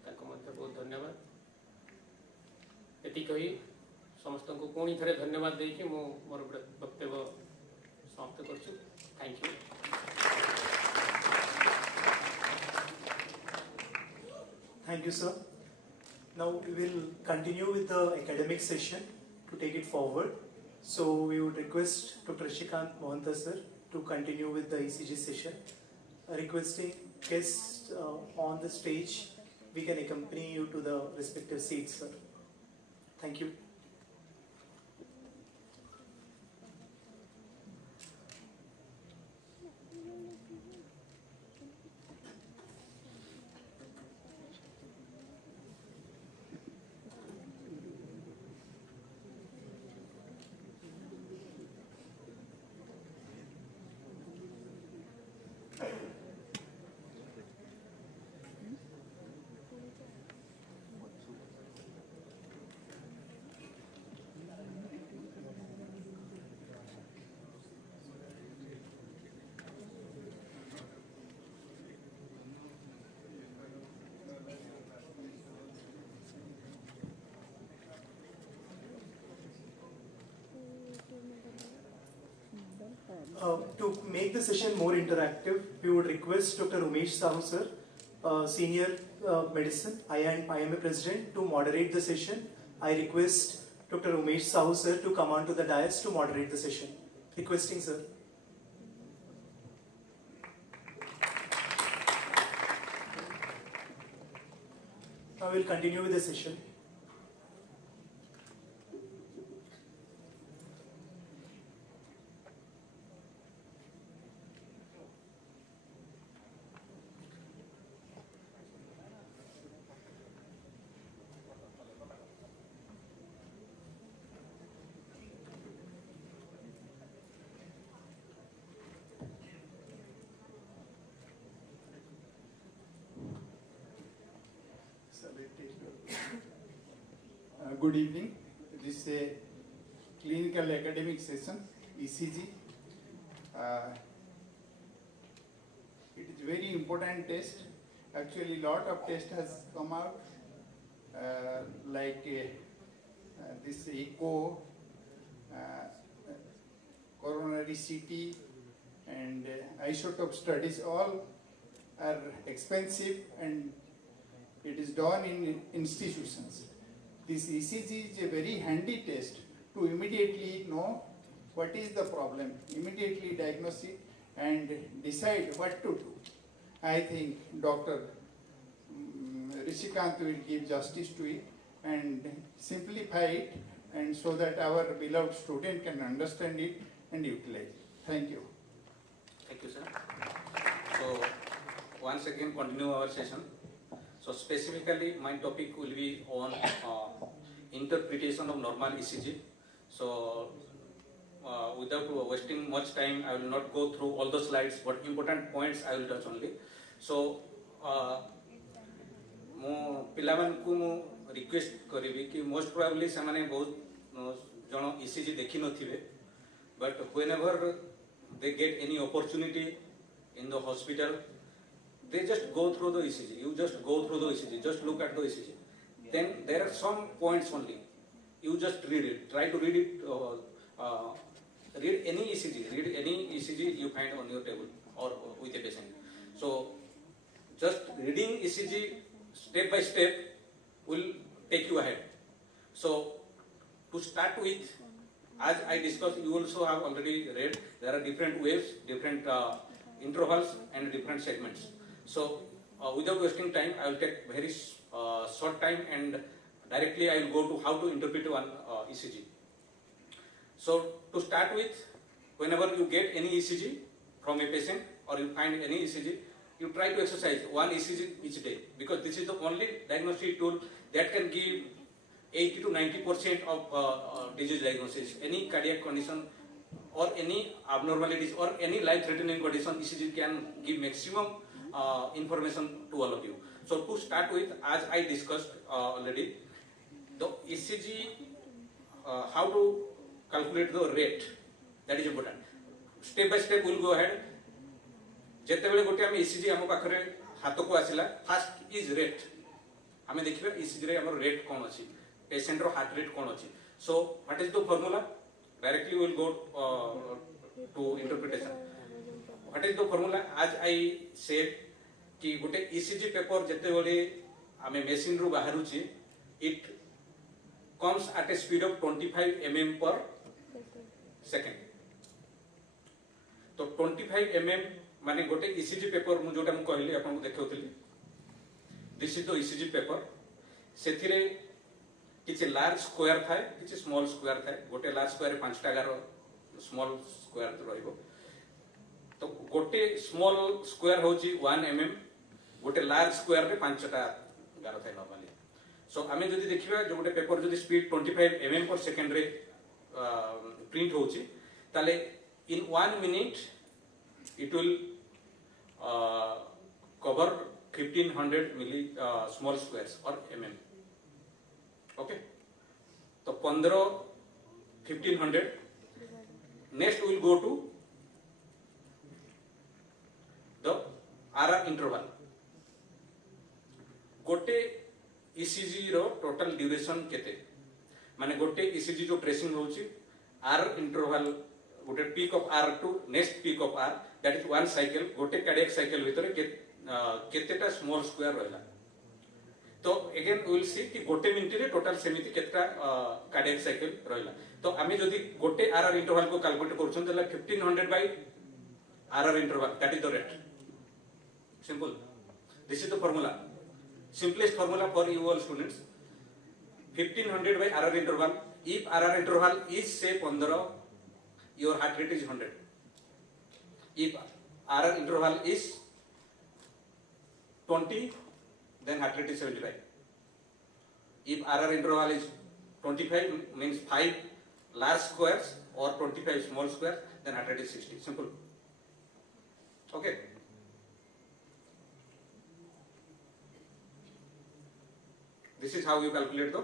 ताको मध्ये बहुत धन्यवाद एति कही समस्त को पुणी थे धन्यवाद देकी मो मोर वक्तव्य समाप्त करछु thank you Thank you, sir. Now we will continue with the academic session to take it forward. So we would request Dr. Rishikant Mohanta sir to continue with the ECG session. Requesting guests on the stage, we can accompany you to the respective seats, sir. Thank you. To make the session more interactive, we would request Dr. Umesh Sahu sir, Senior Medicine, IMA President, to moderate the session. I request Dr. Umesh Sahu sir to come onto the dais to moderate the session. Requesting, sir. Now we will continue with the session. Good evening. This is a clinical academic session, ECG. It's very important test. Actually, lot of test has come out, like this echo, coronary CT, and isotope studies. All are expensive, and it is done in institutions. This ECG is a very handy test to immediately know what is the problem, immediately diagnose it and decide what to do. I think Dr. Rishikant will give justice to it and simplify it, and so that our beloved student can understand it and utilize it. Thank you. Thank you, sir. So, once again, continue our session. So, specifically, my topic will be on interpretation of normal ECG. So, without wasting much time, I will not go through all the slides, but important points I will touch only. So, ମୁଁ ପିଲାମାନଙ୍କୁ ମୁଁ request କରିବି କି most probably ସେମାନେ ବହୁତ ଜଣ ECG ଦେଖିନଥିବେ, but whenever they get any opportunity in the hospital, they just go through the ECG. You just go through the ECG, just look at the ECG. Then there are some points only. You just read it. Try to read it. Read any ECG you find on your table or with a patient. So just reading ECG step by step will take you ahead. So to start with, as I discussed, you also have already read, there are different waves, different intervals and different segments. So without wasting time, I will take very short time and directly I will go to how to interpret one ECG. So to start with, whenever you get any ECG from a patient or you find any ECG, you try to exercise one ECG each day, because this is the only diagnostic tool that can give 80 to 90% of disease diagnosis. Any cardiac condition or any abnormalities or any life-threatening condition, ECG can give maximum information to all of you. So to start with, as I discussed already, the ECG, how to calculate the rate, that is important. Step by step we'll go ahead. ଯେତେବେଳେ ଗୋଟେ ଆମେ ECG ଆମ ପାଖରେ ହାତକୁ ଆସିଲା, fast is rate. ଆମେ ଦେଖିବା ECG ରେ ଆମର ରେଟ୍ କ'ଣ ଅଛି, ପେସେଣ୍ଟର ହାର୍ଟ ରେଟ୍ କ'ଣ ଅଛି। So what is the formula? Directly will go to interpretation. What is the formula? As I said କି ଗୋଟେ ECG ପେପର ଯେତେବେଳେ ଆମେ ମେସିନରୁ ବାହାରୁଛି, ଇଟ୍ comes at a speed of 25 mm per second. तो 25 mm माने गोटे ECG पेपर मु जोटा मु कहली आपन को देखाउतली, this is the ECG paper. सेथिरे किछि लार्ज स्क्वायर थाए, किछि स्मॉल स्क्वायर थाए। गोटे लार्ज स्क्वायर 5टा गार, स्मॉल स्क्वायर रहइबो। तो गोटे स्मॉल स्क्वायर होची 1 mm, गोटे लार्ज स्क्वायर रे 5टा गार थाए नॉर्मली। सो आमे जदि देखिबा जो गोटे पेपर जदि स्पीड 25 mm पर सेकंड रे प्रिंट होची, ताले in 1 minute it will cover 1500 milli small squares or mm. Okay, so 1500. Next we will go to the RR interval. गोटे ECG रो टोटल ड्यूरेशन केते, माने गोटे ECG जो ट्रेसिंग होची, R इंटरवल गोटे peak of R to next peak of R, that is 1 cycle. गोटे cardiac cycle भितर केतेटा स्मॉल स्क्वायर रहला। तो अगेन वी विल सी कि गोटे मिनिट रे टोटल सेमिति केतेटा कार्डियक साइकिल रहला। तो आमे जदी गोटे RR इंटरवल को कैलकुलेट करछन देला 1500 by RR interval, that is the rate. Simple, this is the formula, simplest formula for you all students. 1500 by RR interval. If RR interval is say 15, your heart rate is 100. If RR interval is 20, then heart rate is 75. If RR interval is 25, means 5 large squares or 25 small squares, then heart rate is 60. Simple. Okay. This is how you calculate the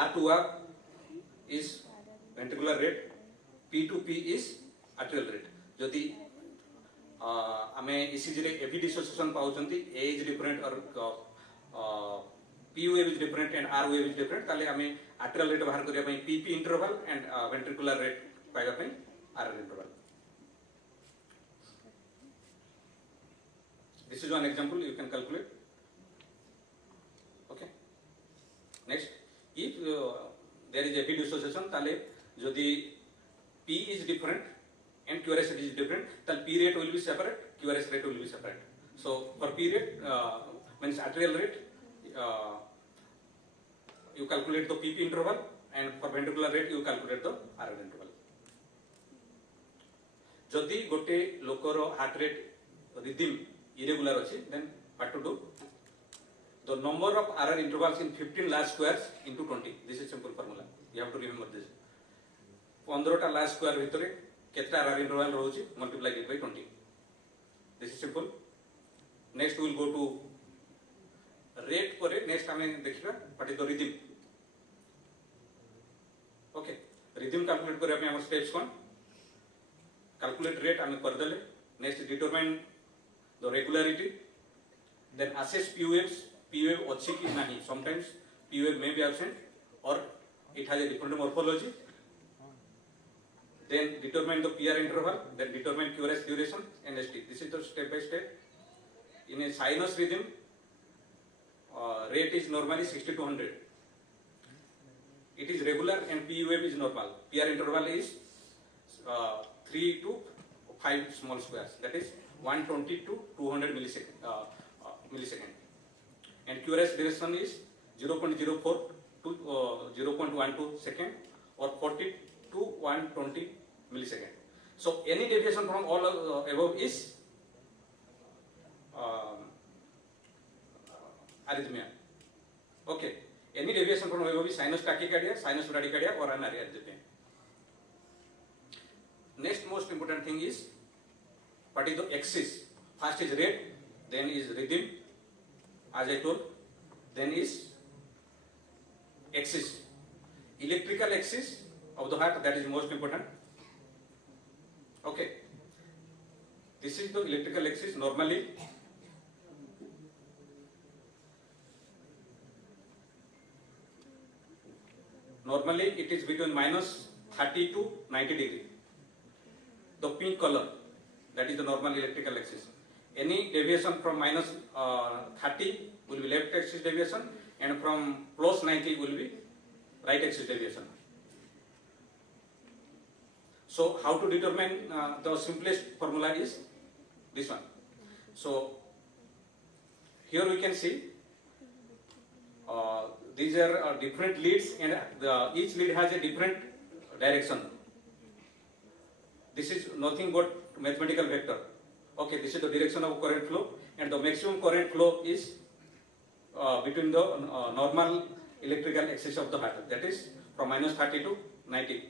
R to R is ventricular rate, P to P is arterial rate. जदि आमे ECG रे AV dissociation पाउचंती A is different or P wave is different and R wave is different ताले आमे atrial rate बाहर करिया पई PP interval and ventricular rate पाइबा पई RR interval. This is one example you can calculate. Okay. Next, if there is AV dissociation, ताले जदि P is different and QRS rate is different, then P rate will be separate, QRS rate will be separate. So for P rate means atrial rate, you calculate the PP interval, and for ventricular rate you calculate the RR interval. जदि गोटे लोकर heart rate rhythm irregular अच्छी, then what to do? The number of RR intervals in 15 last squares into 20. This is simple formula. You have to remember this. 15 last square भितरे केतना RR interval रहुची, multiply it by 20. This is simple. Next we will go to rate परे. Next हमें देखिबा what is the rhythm. Okay. Rhythm calculate करे अपने हमारे steps कौन? Calculate rate हमें कर देले. Next determine the regularity. Then assess P waves. P wave अच्छी की नहीं. Sometimes P wave may be absent or it has a different morphology. Then determine the PR interval. Then determine QRS duration and ST. This is the step by step. In a sinus rhythm, rate is normally 60 to 100. It is regular and P wave is normal. PR interval is 3 to 5 small squares. That is 120 to 200 millisecond. And QRS duration is 0.04 to 0.12 second or 40 to 120 millisecond. So any deviation from all above is arrhythmia. Okay. Any deviation from above is sinus tachycardia, sinus bradycardia or an arrhythmia. Next most important thing is what is the axis. First is rate, then is rhythm, as I told, then is axis. Electrical axis of the heart, that is most important. Okay. This is the electrical axis. Normally it is between minus 30 to 90 degree. The pink color, that is the normal electrical axis. Any deviation from minus 30 will be left axis deviation, and from plus 90 will be right axis deviation. So how to determine the simplest formula is this one. So here we can see these are different leads, and each lead has a different direction. This is nothing but mathematical vector. Okay, this is the direction of current flow, and the maximum current flow is between the normal electrical axis of the heart, that is from minus 30 to 90.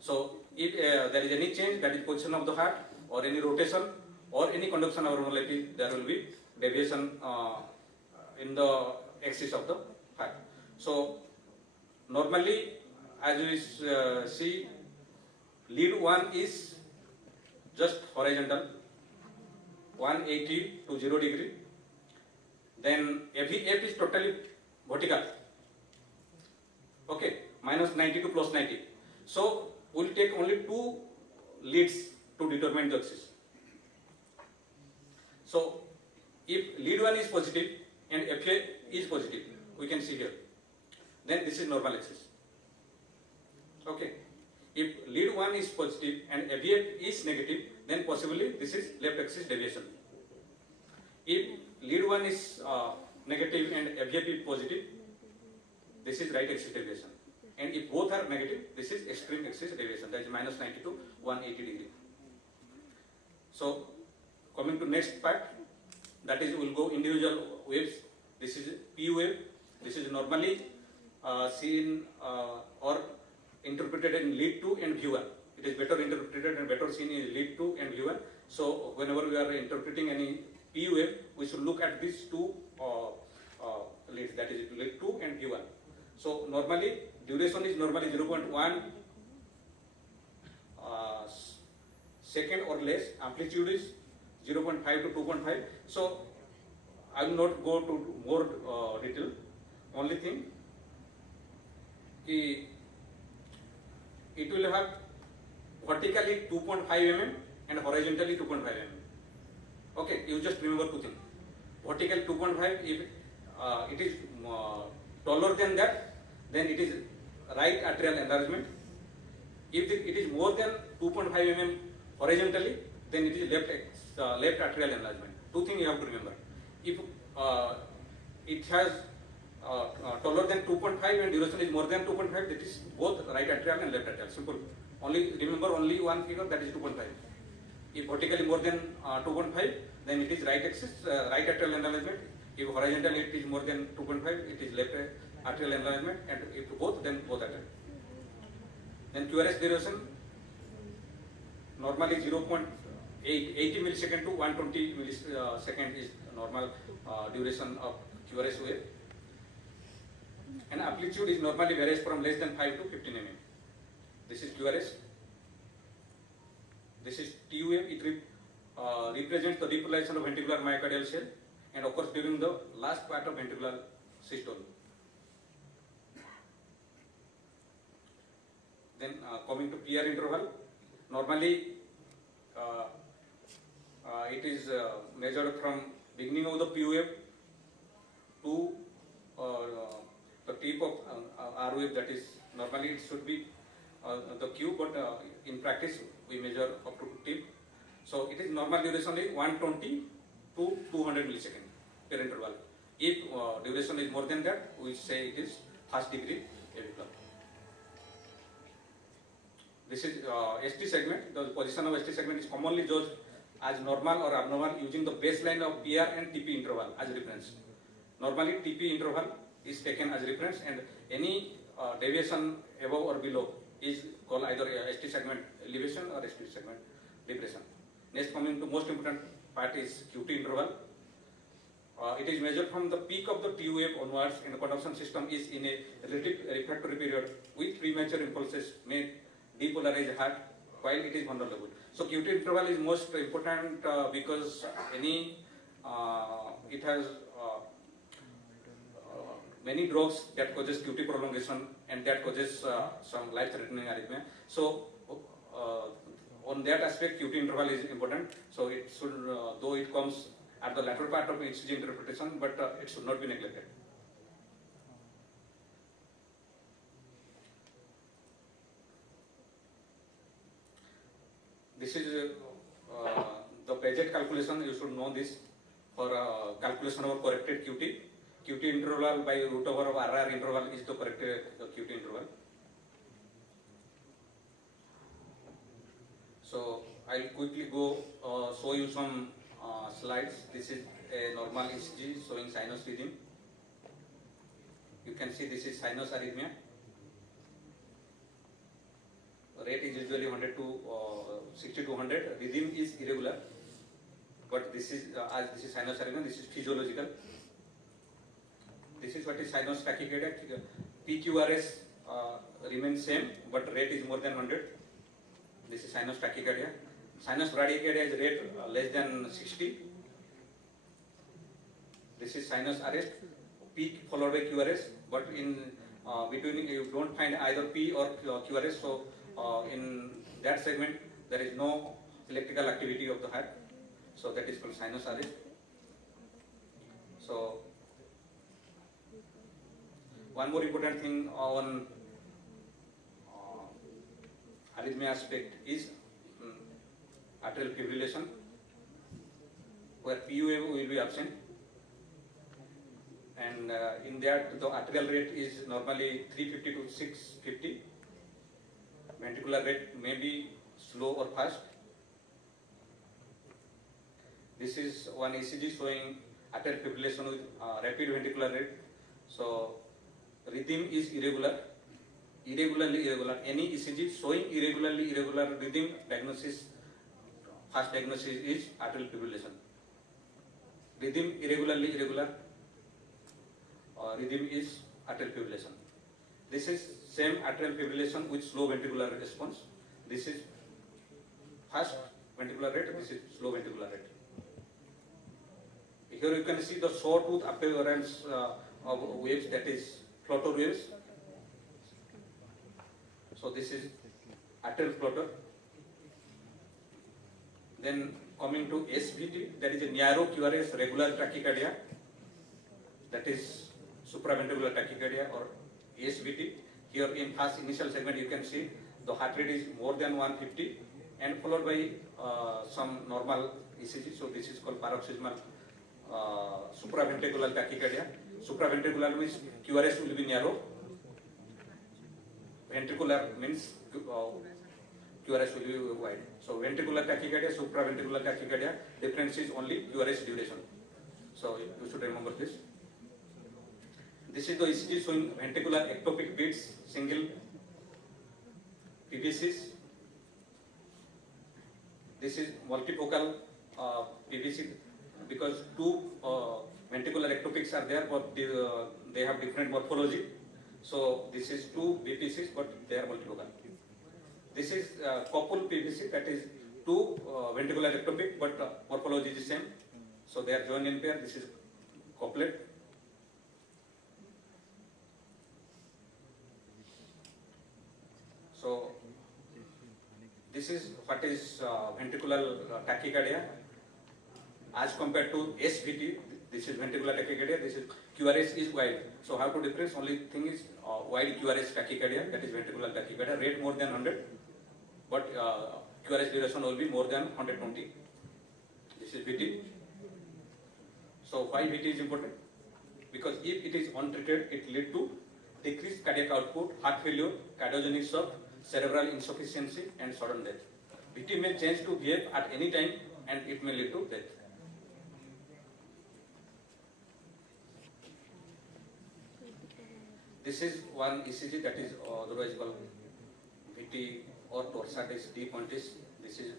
So if there is any change, that is position of the heart, or any rotation, or any conduction abnormality, there will be deviation in the axis of the heart. So normally, as we see, lead 1 is just horizontal, 180 to 0 degree. Then FEF is totally vertical. Okay, minus 90 to plus 90. So we will take only 2 leads to determine the axis. So if lead 1 is positive and FA is positive, we can see here, then this is normal axis. Okay. If lead 1 is positive and FA is negative, then possibly this is left axis deviation. If lead 1 is negative and FA is positive, this is right axis deviation. And if both are negative, this is extreme axis deviation, that is minus 90 to 180 degree. So coming to next part, that is we will go individual waves. This is P wave. This is normally seen or interpreted in lead 2 and V1. It is better interpreted and better seen in lead 2 and V1. So whenever we are interpreting any P wave, we should look at these two leads, that is lead 2 and V1. So normally duration is normally 0.1 second or less. Amplitude is 0.5 to 2.5. So I will not go to more detail. Only thing, it will have vertically 2.5 mm and horizontally 2.5 mm. Okay, you just remember two things. Vertical 2.5, if it is taller than that, then it is right atrial enlargement. If it is more than 2.5 mm horizontally, then it is left atrial enlargement. Two things you have to remember. If it has taller than 2.5 and duration is more than 2.5, that is both right atrial and left atrial. Simple. Only remember only one figure, that is 2.5. If vertically more than 2.5, then it is right axis, right atrial enlargement. If horizontally it is more than 2.5, it is left atrial enlargement, and if both, then both atrial. Then QRS duration normally 80 millisecond to 120 millisecond is normal duration of QRS wave, and amplitude is normally varies from less than 5 to 15 mm. This is QRS. This is T wave. It represents the repolarization of ventricular myocardial cell and occurs during the last part of ventricular systole. Then coming to PR interval, normally it is measured from beginning of the P wave to the tip of R wave, that is normally it should be the Q, but in practice we measure up to tip. So it is normal duration is 120 to 200 millisecond per interval. If duration is more than that, we say it is first degree AV club. This is ST segment. The position of ST segment is commonly judged as normal or abnormal using the baseline of PR and TP interval as reference. Normally TP interval is taken as reference, and any deviation above or below is called either ST segment elevation or ST segment depression. Next, coming to most important part is QT interval. It is measured from the peak of the T wave onwards, and the conduction system is in a relative refractory period with premature impulses may depolarize heart while it is vulnerable. So QT interval is most important because it has many drugs that causes QT prolongation and that causes some life-threatening arrhythmia. So on that aspect, QT interval is important. So it should, though it comes at the latter part of ECG interpretation, but it should not be neglected. This is the budget calculation. You should know this for calculation of corrected QT. QT interval by root over of RR interval is the corrected QT interval. So I'll quickly go show you some slides. This is a normal ECG showing sinus rhythm. You can see this is sinus arrhythmia. Rate is usually 100 to 60 to 100. Rhythm is irregular, but this is as this is sinus arrhythmia. This is physiological. This is what is sinus tachycardia. PQRS remains same, but rate is more than 100. This is sinus tachycardia. Sinus bradycardia is rate less than 60. This is sinus arrest, peak followed by QRS, but in between you don't find either P or QRS. So in that segment there is no electrical activity of the heart. So that is called sinus arrest. So one more important thing on arrhythmia aspect is atrial fibrillation, where P wave will be absent, and in that the atrial rate is normally 350 to 650. Ventricular rate may be slow or fast. This is one ECG showing atrial fibrillation with rapid ventricular rate. So rhythm is irregular, irregularly irregular. Any ECG showing irregularly irregular rhythm diagnosis, first diagnosis is atrial fibrillation. Rhythm irregularly irregular, rhythm is atrial fibrillation. This is same atrial fibrillation with slow ventricular response. This is fast ventricular rate, this is slow ventricular rate. here you can see the sawtooth appearance of waves, that is floater waves. So this is atrial floater. Then coming to SVT, that is a narrow QRS regular tachycardia, that is supraventricular tachycardia or SVT. Here in first initial segment you can see the heart rate is more than 150 and followed by some normal ECG. So this is called paroxysmal supraventricular tachycardia. Supraventricular means QRS will be narrow. Ventricular means QRS will be wide. So ventricular tachycardia, supraventricular tachycardia, difference is only QRS duration. So you should remember this. This is the ECG showing ventricular ectopic beats, single PVCs. This is multifocal PVC because two ventricular ectopics are there, but they have different morphology. So this is two BPCs, but they are multifocal. This is couple PVC, that is two ventricular ectopic, but morphology is the same. So they are joined in pair. This is couplet. So this is what is ventricular tachycardia as compared to SVT. This is ventricular tachycardia. This is QRS is wide. So how to difference? Only thing is wide QRS tachycardia, that is ventricular tachycardia. Rate more than 100, but QRS duration will be more than 120. This is VT. So why VT is important? Because if it is untreated, it lead to decreased cardiac output, heart failure, cardiogenic shock, cerebral insufficiency, and sudden death. VT may change to VF at any time, and it may lead to death. This is one ECG, that is otherwise called VT or torsadis D pointis. This is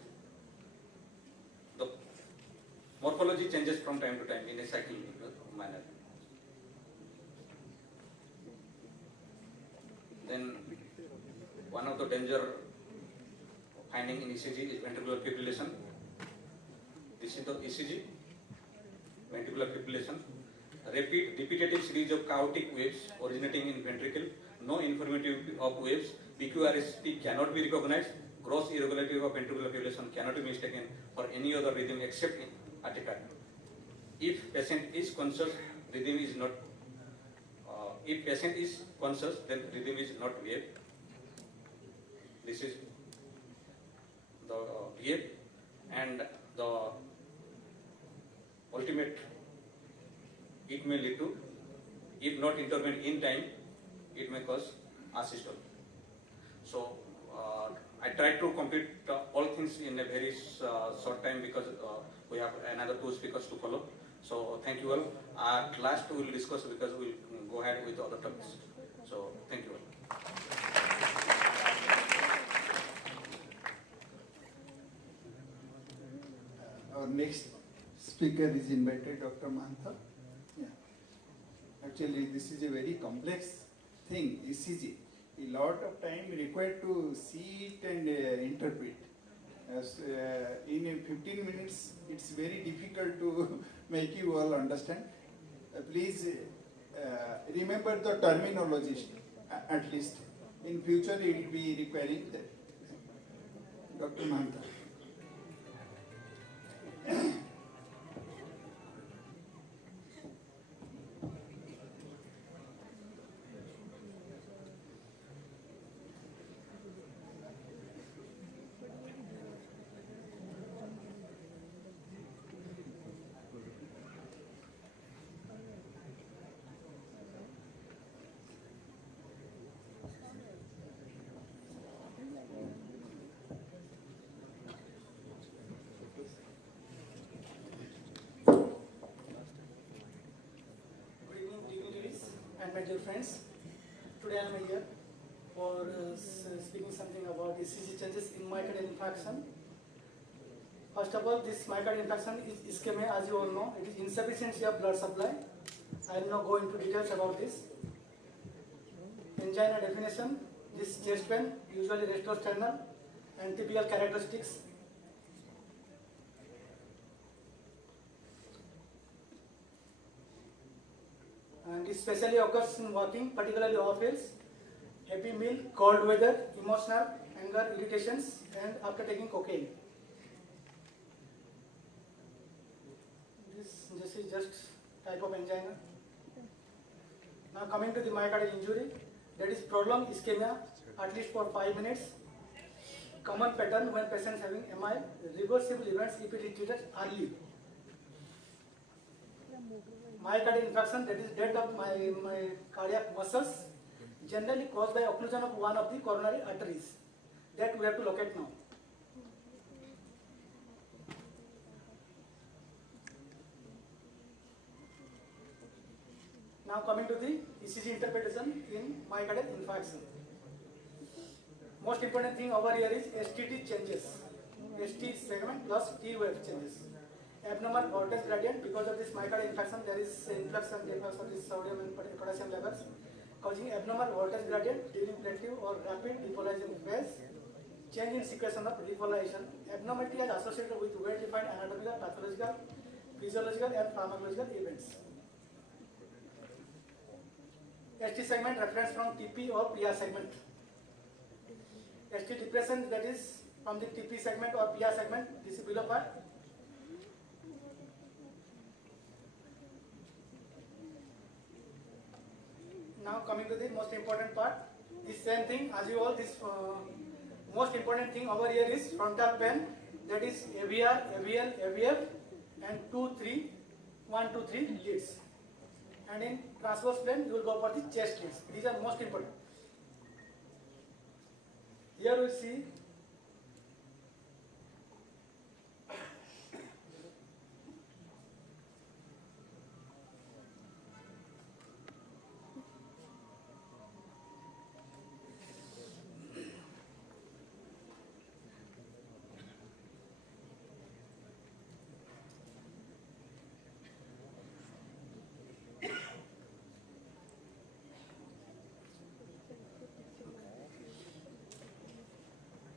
the morphology changes from time to time in a cyclic manner. Then one of the danger finding in ECG is ventricular fibrillation. This is the ECG, ventricular fibrillation. Repeat repetitive series of chaotic waves originating in ventricle. No informative of waves. PQRST cannot be recognized. Gross irregularity of ventricular fibrillation cannot be mistaken for any other rhythm except in article. If patient is conscious, rhythm is not. If patient is conscious, then rhythm is not VF. This is the VF, and the ultimate, it may lead to, if not intervened in time, it may cause asystole. So I tried to complete all things in a very short time because we have another 2 speakers to follow. So thank you all. At last we will discuss because we will go ahead with other topics. So thank you all. Our next speaker is invited, Dr. Mantha. Yeah. Actually, this is a very complex thing, ECG. A lot of time required to see it and interpret. As, in 15 minutes, it's very difficult to make you all understand. Please remember the terminology, at least. In future, it will be requiring that. Dr. Mantha. My dear friends, today I am here for speaking something about ECG changes in myocardial infarction. First of all, this myocardial infarction is ischemia, as you all know. It is insufficiency of blood supply. I will not go into details about this. Angina definition: this chest pain, usually retrosternal, and typical characteristics. and this especially occurs in walking, particularly off hills, heavy meal, cold weather, emotional, anger, irritations, and after taking cocaine. This is just type of angina. Now coming to the myocardial injury, that is prolonged ischemia, at least for 5 minutes. Common pattern when patients having MI, reversible events if it is treated early. Myocardial infarction, that is death of my cardiac muscles, generally caused by occlusion of one of the coronary arteries. That we have to locate now. Now coming to the ECG interpretation in myocardial infarction. Most important thing over here is STT changes. ST segment plus T wave changes. Abnormal voltage gradient, because of this myocardial infarction there is influx and deflux of this sodium and potassium levels, causing abnormal voltage gradient during plateau or rapid depolarizing phase, change in secretion of repolarization. Abnormality is associated with well-defined anatomical, pathological, physiological and pharmacological events. ST segment reference from TP or PR segment. ST depression, that is from the TP segment or PR segment, this is below part. Now coming to the most important part, this same thing as you all, this most important thing over here is frontal pain, that is AVR, AVL, AVF and 2, 3, 1, 2, 3 leads. And in transverse plane, you will go for the chest leads. These are most important. Here we see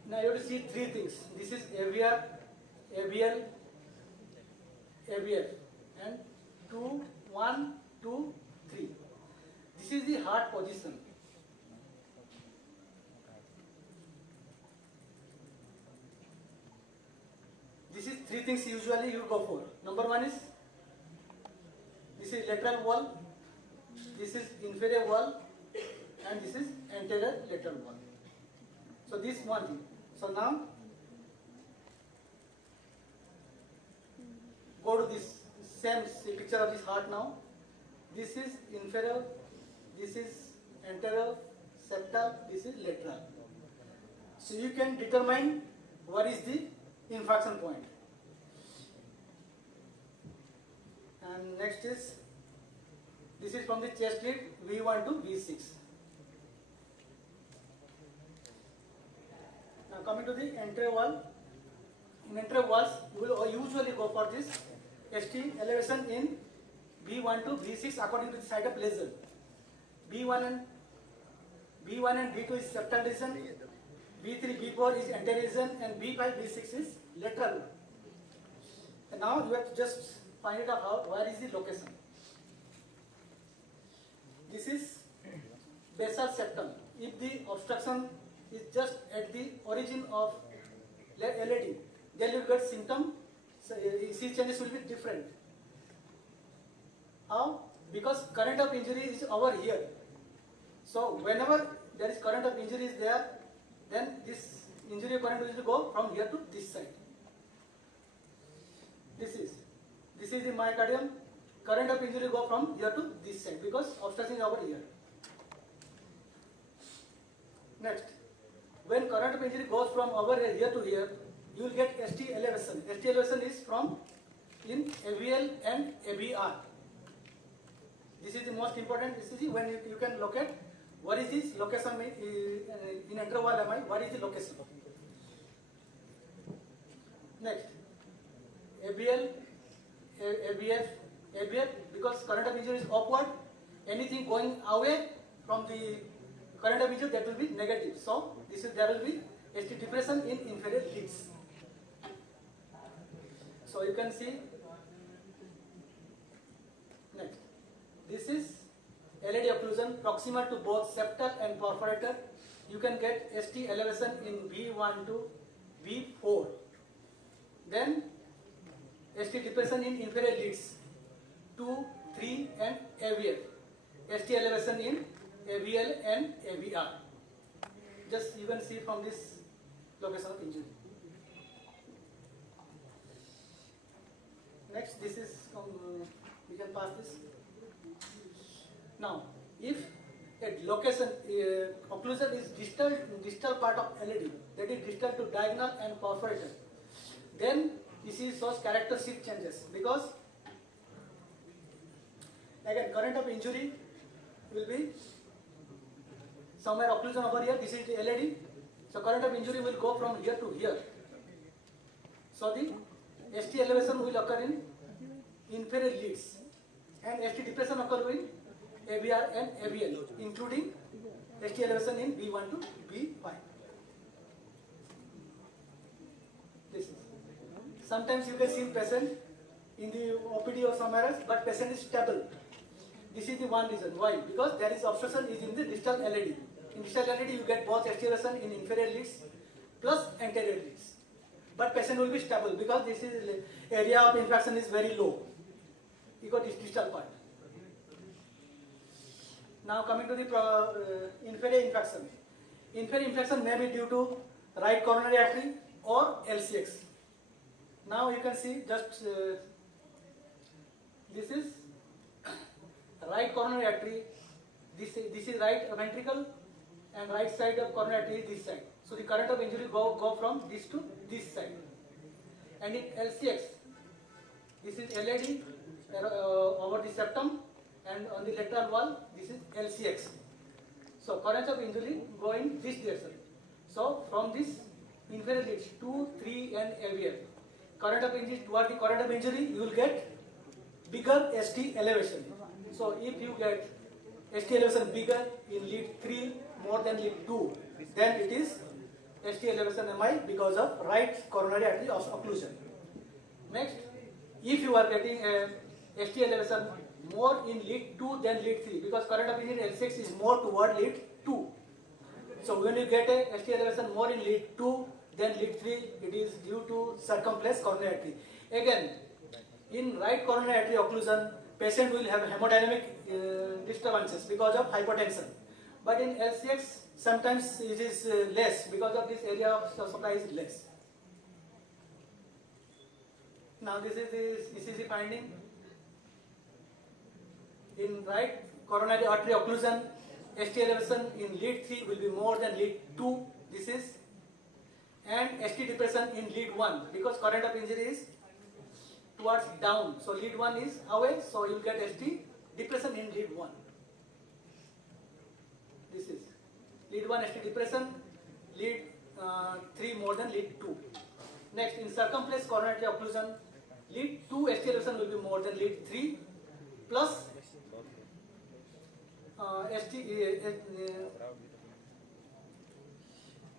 now you have to see 3 things. This is AVR, AVL, AVF and 2, 1, 2, 3. This is the heart position. This is 3 things usually you go for. Number 1 is, this is lateral wall, this is inferior wall and this is anterior lateral wall. So this one thing. So now go to this same picture of this heart now. This is inferior, this is anterior, septal, this is lateral. So you can determine what is the infarction point. And next is, this is from the chest lead V1 to V6. Now coming to the anterior wall. In anterior walls, you will usually go for this ST elevation in B1 to B6 according to the site of lesion. B1 and B2 is septal region, B3, B4 is anterior region, and B5, B6 is lateral. And now you have to just find it out where is the location. This is basal septum. If the obstruction is just at the origin of LAD, then you get symptom, so ECG changes will be different. How? Because current of injury is over here. So whenever there is current of injury is there, then this injury current will go from here to this side. This is the myocardium. Current of injury go from here to this side because obstruction is over here. Next, when current of injury goes from over here to here, you will get ST elevation. ST elevation is from in AVL and AVR. This is the most important ECG when you can locate what is this location in interval MI, what is the location. Next, AVL, AVF, AVF, because current of injury is upward, anything going away from the current of injury, that will be negative. So there will be ST depression in inferior leads. So you can see. Next, this is LED occlusion proximal to both septal and perforator, you can get ST elevation in V1 to V4. Then ST depression in inferior leads 2, 3 and AVL. ST elevation in AVL and AVR. Just you can see from this location of injury. Next, this is, we can pass this. Now, if a location, occlusion is distal part of LED, that is distal to diagonal and perforator, then this is shows characteristic changes, because again current of injury will be somewhere occlusion over here. This is the LED, so current of injury will go from here to here. So the ST elevation will occur in inferior leads, and ST depression occur in AVR and AVL, including ST elevation in B1 to B5. This is. Sometimes you can see patient in the OPD or somewhere else, but patient is stable. This is the one reason. Why? Because there is obstruction is in the distal LED. In distal LED, you get both ST elevation in inferior leads plus anterior leads. But patient will be stable because this is area of infraction is very low. You got this distal part. Now coming to the inferior infraction. Inferior infraction may be due to right coronary artery or LCX. Now you can see just this is right coronary artery. This is right ventricle, and right side of coronary artery is this side. So the current of injury go from this to this side. And in LCX, this is LED over the septum, and on the lateral wall, this is LCX. So current of injury go in this direction. So from this inferior leads 2, 3 and AVL. Current of injury toward the current of injury, you will get bigger ST elevation. So if you get ST elevation bigger in lead 3 more than lead 2, then it is ST elevation MI because of right coronary artery occlusion. Next, if you are getting a ST elevation more in lead 2 than lead 3, because current of injury L6 is more toward lead 2. So when you get a ST elevation more in lead 2 than lead 3, it is due to circumflex coronary artery. Again, in right coronary artery occlusion, patient will have hemodynamic disturbances because of hypotension. But in LCX, sometimes it is less because of this area of supply is less. Now this is the ECG finding. In right coronary artery occlusion, ST elevation in lead 3 will be more than lead 2. This is, and ST depression in lead 1 because current of injury is towards down. So lead 1 is away, so you get ST depression in lead 1. This is lead 1 ST depression, lead 3 more than lead 2. Next, in circumflex coronary occlusion, lead 2 ST elevation will be more than lead 3 plus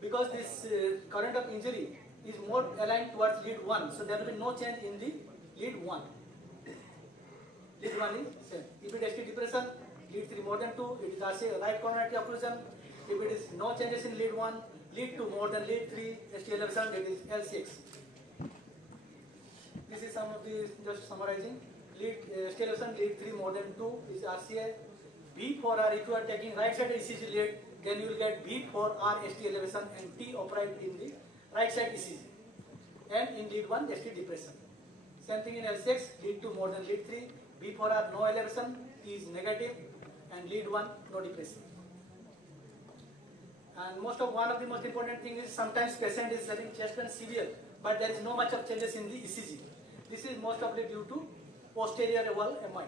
because this current of injury is more aligned towards lead 1, so there will be no change in the lead 1. Lead 1 is same. If it is ST depression, lead 3 more than 2, it is RC right coronary occlusion. If it is no changes in lead 1, lead 2 more than lead 3, ST elevation, it is L6. This is some of the, just summarizing. Lead ST elevation, lead 3 more than 2 is RCA. B4R, if you are taking right side ECG lead, then you will get B4R ST elevation and T upright in the right side ECG. And in lead 1, ST depression. Same thing in L6, lead 2 more than lead 3, B4R no elevation, T is negative, and lead 1 no depression. And one of the most important things is sometimes patient is having chest pain severe, but there is no much of changes in the ECG. This is most probably due to posterior wall MI.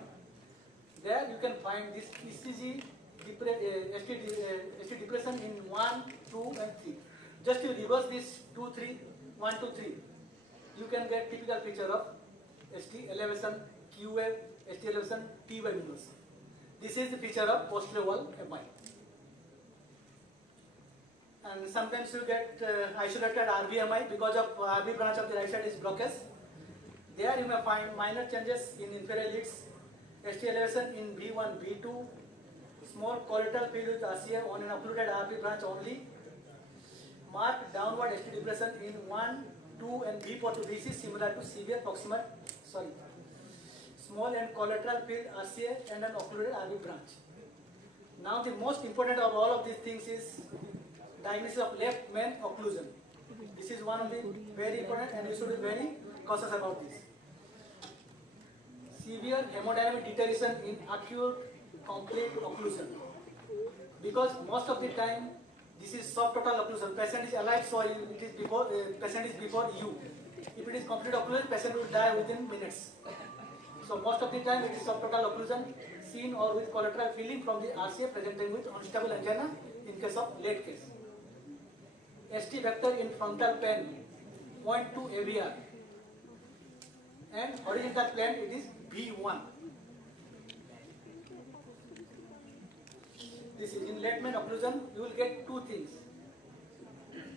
There you can find this ECG ST depression in 1, 2 and 3. Just to reverse this 2, 3, 1, 2, 3, you can get typical picture of ST elevation, Q wave, ST elevation, T wave inverse. This is the picture of posterior wall MI. And sometimes you get isolated RVMI because of RV branch of the right side is blockage. There you may find minor changes in inferior leads, ST elevation in B1, B2, small collateral field with RCA on an occluded RP branch only. Mark downward ST depression in 1, 2 and B4 to BC similar to severe proximal, small and collateral field RCA and an occluded RP branch. Now the most important of all of these things is diagnosis of left main occlusion. This is one of the very important and you should be very cautious about this. Severe hemodynamic deterioration in acute complete occlusion. Because most of the time this is subtotal occlusion. Patient is alive, so it is before patient is before you. If it is complete occlusion, patient will die within minutes. So most of the time it is subtotal occlusion seen or with collateral filling from the RCA presenting with unstable angina in case of late case. ST vector in frontal plane point to AVR and horizontal plane it is V1. This is in left main occlusion you will get two things.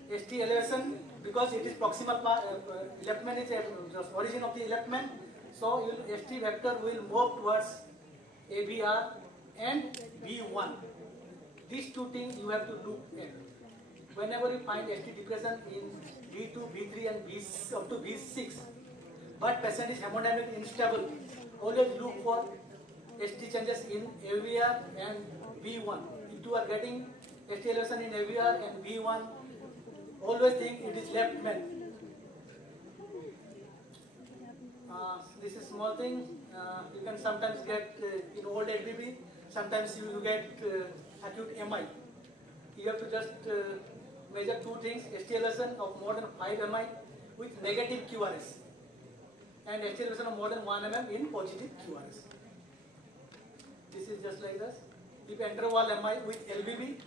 ST elevation because it is proximal left main is the origin of the left main, so ST vector will move towards AVR and V1. These two things you have to look at. Whenever you find ST depression in V2, V3 and V up to V6, but patient is hemodynamically unstable, always look for ST changes in AVR and V1. If you are getting ST elevation in AVR and V1, always think it is left main. This is small thing. You can sometimes get in old LBB, sometimes you get acute MI. You have to just measure two things, ST elevation of more than 5 MI with negative QRS and ST elevation of more than 1 mm in positive QRS. This is just like this. If interval MI with LBB,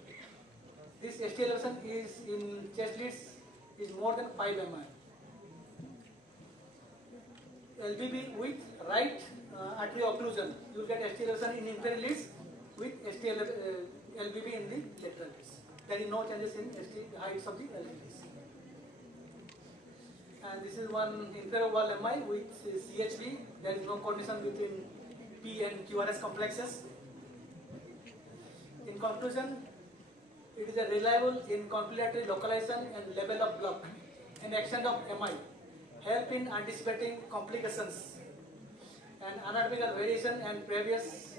this ST elevation is in chest leads is more than 5 MI. LBB with right artery occlusion, you will get ST elevation in inferior leads with LBB in the lateral leads. There is no changes in ST heights of the LBBs. And this is one inferior wall MI with CHB. There is no coordination between P and QRS complexes. In conclusion, it is a reliable in confiliatory localization and level of block and extent of MI. Help in anticipating complications and anatomical variation and previous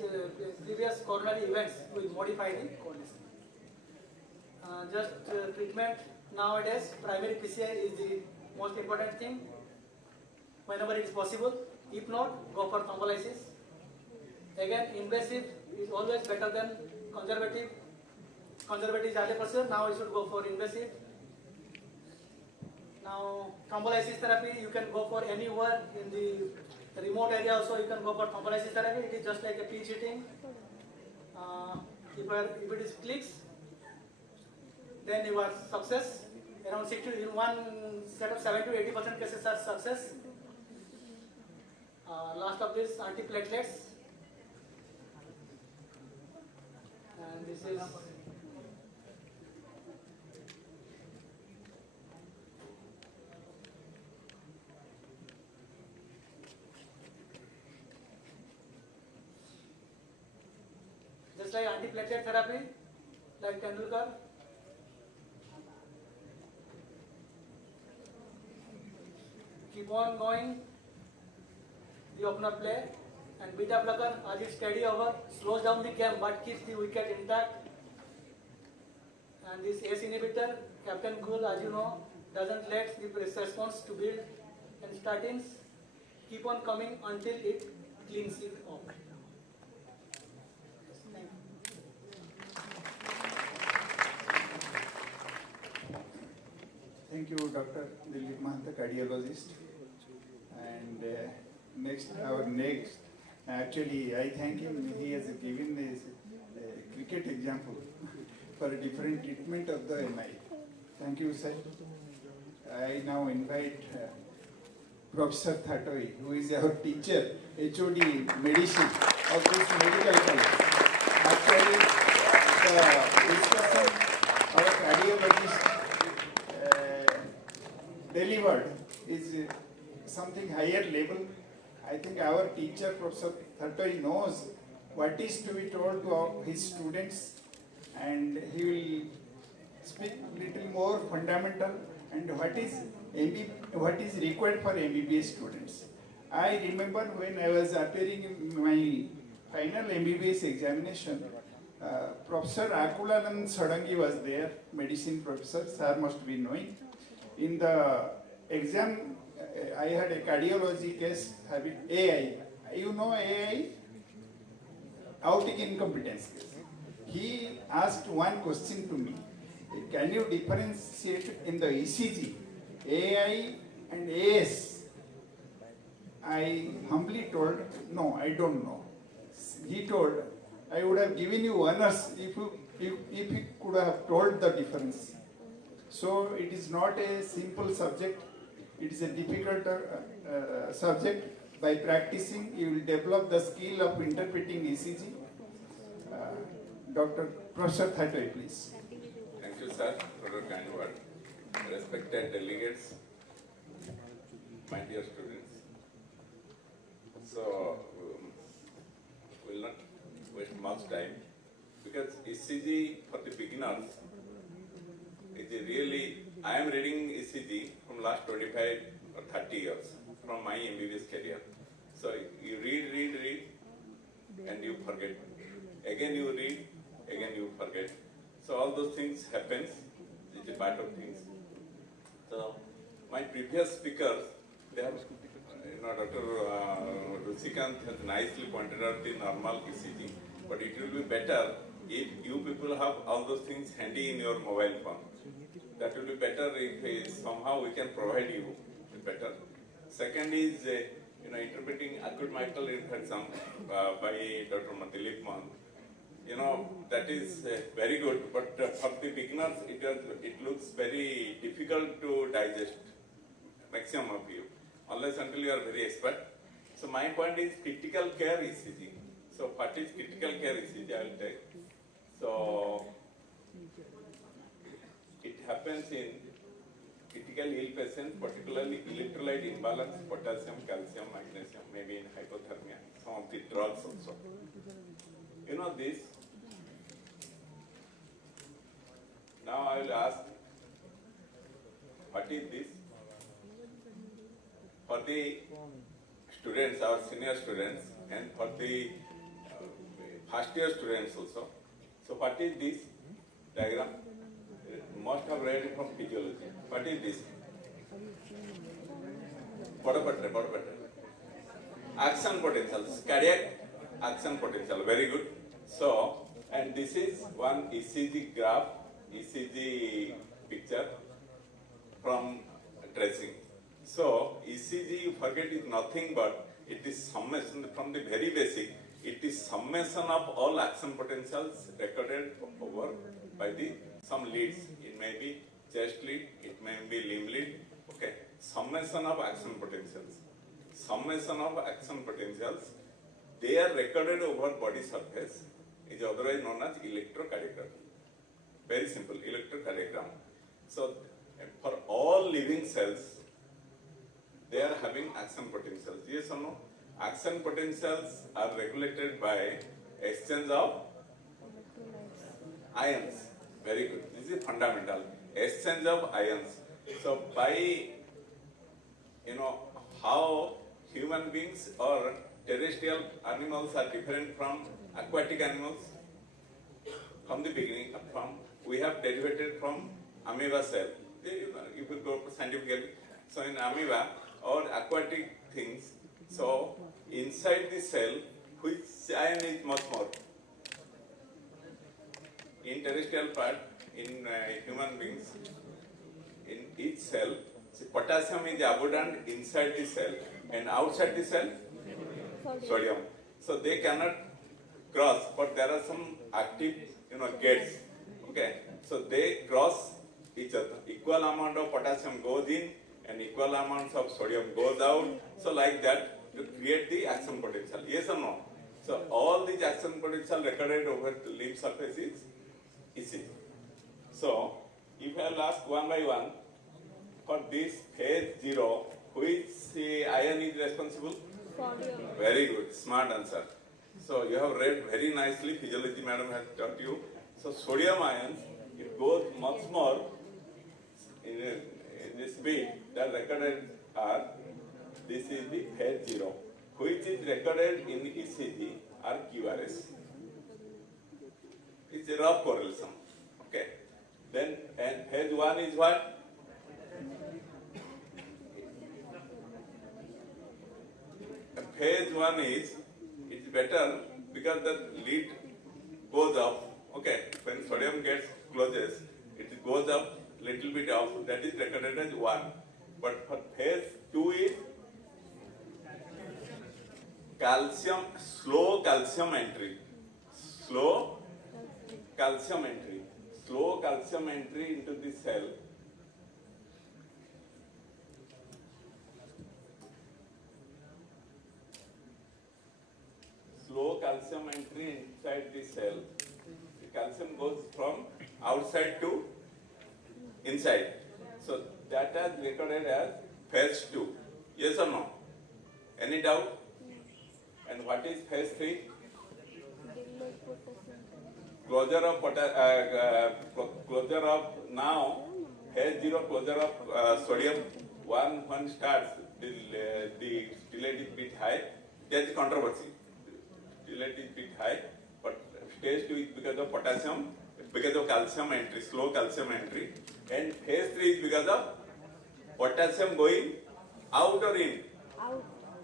coronary events will modify the coordination. Treatment nowadays, primary PCI is the most important thing whenever it is possible. If not, go for thrombolysis. Again, invasive is always better than conservative. Conservative is early procedure, now you should go for invasive. Now, thrombolysis therapy, you can go for anywhere in the remote area also, you can go for thrombolysis therapy. It is just like a pinch hitting. If it is clicks, then you are success. Around 60, in one set of 70 to 80% cases are success. Last of this, antiplatelets. And this is just like antiplatelet therapy, like Tendulkar. Keep on going, the opener play, and beta blocker as it steady over, slows down the game but keeps the wicket intact. And this ACE inhibitor, Captain Cool, as you know, doesn't let the response to build, and statins keep on coming until it cleans it off. Thank you, Dr. Dilip Mahanta, cardiologist. And actually, I thank him. He has given this cricket example for a different treatment of the MI. Thank you, sir. I now invite Professor Thatoi, who is our teacher, HOD Medicine of this medical college. Actually, the discussion our cardiologist delivered is something higher level. I think our teacher, Professor Thatoi, knows what is to be told to his students, and he will speak little more fundamental and what is required for MBBS students. I remember when I was appearing in my final MBBS examination, Professor Akulanand Sadangi was there, medicine professor, sir must be knowing. In the exam, I had a cardiology case having AI. You know AI? Aortic incompetence case. He asked one question to me. Can you differentiate in the ECG, AI and AS? I humbly told, no, I don't know. He told, I would have given you honors if you could have told the difference. So it is not a simple subject. It is a difficult subject. By practicing, you will develop the skill of interpreting ECG. Dr. Professor Thatoi, please. Thank you, sir, for your kind word. Respected delegates, my dear students. So, we'll not waste much time because ECG for the beginners is really, I am reading ECG from last 25 or 30 years from my MBBS career. So, you read, and you forget. Again you read, again you forget. So all those things happens, it's a part of things. So my previous speakers, they have, Dr. Ruchikant has nicely pointed out the normal ECG, but it will be better if you people have all those things handy in your mobile phone. That will be better if somehow we can provide you better. Second is, interpreting acute mitral infarction by Dr. Dilip Man. That is very good, but for the beginners, it looks very difficult to digest, maximum of you, unless until you are very expert. So my point is critical care ECG. So what is critical care ECG, I will take. So it happens in critical ill patients, particularly electrolyte imbalance, potassium, calcium, magnesium, maybe in hypothermia, some of the drugs also. You know this. Now I will ask, what is this? For the students, our senior students, and for the first year students also. So what is this diagram? You must have read it from physiology. What is this? Action potentials, cardiac action potential, very good. So, and this is one ECG graph, ECG picture from tracing. So, ECG, you forget, is nothing but it is summation from the very basic. It is summation of all action potentials recorded over by the some leads. It may be chest lead, it may be limb lead. Okay, summation of action potentials. Summation of action potentials. They are recorded over body surface. Is otherwise known as electrocardiogram. Very simple, electrocardiogram. So, for all living cells, they are having action potentials. Yes or no? Action potentials are regulated by exchange of ions. Very good. This is fundamental. Exchange of ions. So, by how human beings or terrestrial animals are different from aquatic animals. From the beginning, we have derivated from amoeba cell. You will go scientifically. So in amoeba or aquatic things, so inside the cell, which ion is much more? In terrestrial part, in human beings, in each cell, potassium is abundant inside the cell, and outside the cell, sodium. So they cannot cross, but there are some active, gates. Okay, so they cross each other. Equal amount of potassium goes in, and equal amounts of sodium goes out. So like that, to create the action potential. Yes or no? So all these action potential recorded over the limb surface is ECG. So if I will ask one by one, for this phase 0, which ion is responsible? Sodium. Very good, smart answer. So you have read very nicely, physiology madam has taught you. So sodium ions, it goes much more in the speed that recorded are, this is the phase 0, which is recorded in ECG or QRS. It's a rough correlation. Okay. Then and phase 1 is what? Phase 1 is, it's better because the lead goes up. Okay, when sodium gets closes, it goes up little bit up. That is recorded as 1. But for phase 2 is calcium, slow calcium entry. Slow calcium entry. Slow calcium entry into the cell. Slow calcium entry inside the cell. The calcium goes from outside to inside. So that is recorded as phase 2. Yes or no? Any doubt? And what is phase 3? Closure of now phase 0 closure of sodium 1 when starts the stimulate is bit high. There is controversy. Stimulate is bit high, but stage 2 is because of potassium, because of calcium entry, slow calcium entry, and phase 3 is because of potassium going out or in? Out.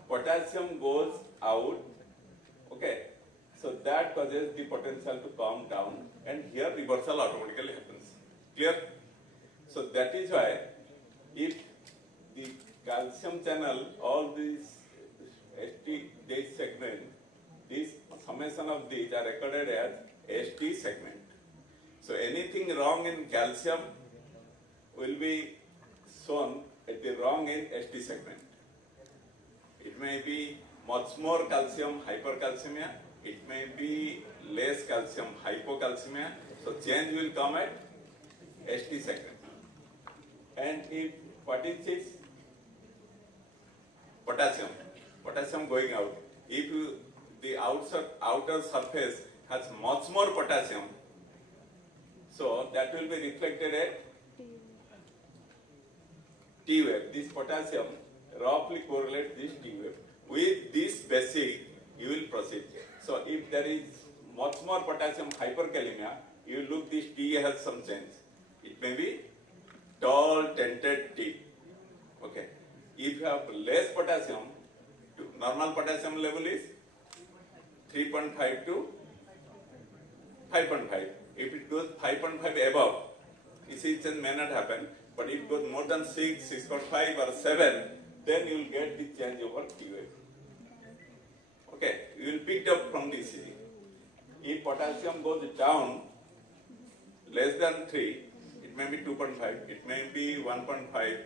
Potassium goes out. Okay. So that causes the potential to calm down, and here reversal automatically happens. Clear? So that is why if the calcium channel, all these ST segment, this summation of these are recorded as ST segment. So anything wrong in calcium will be shown at the wrong in ST segment. It may be much more calcium, hypercalcemia. It may be less calcium, hypocalcemia. So change will come at ST segment. And if what is this? Potassium. Potassium going out. If the outer surface has much more potassium, so that will be reflected at T wave. This potassium roughly correlates this T wave. With this basic, you will proceed. So if there is much more potassium hyperkalemia, you look this T has some change. It may be tall tented T. Okay. If you have less potassium, normal potassium level is 3.5 to 5.5. If it goes 5.5 above, ECG change may not happen. But if it goes more than 6, 6.5 or 7, then you will get the change over T wave. Okay, you will pick it up from the ECG. If potassium goes down less than 3, it may be 2.5, it may be 1.5,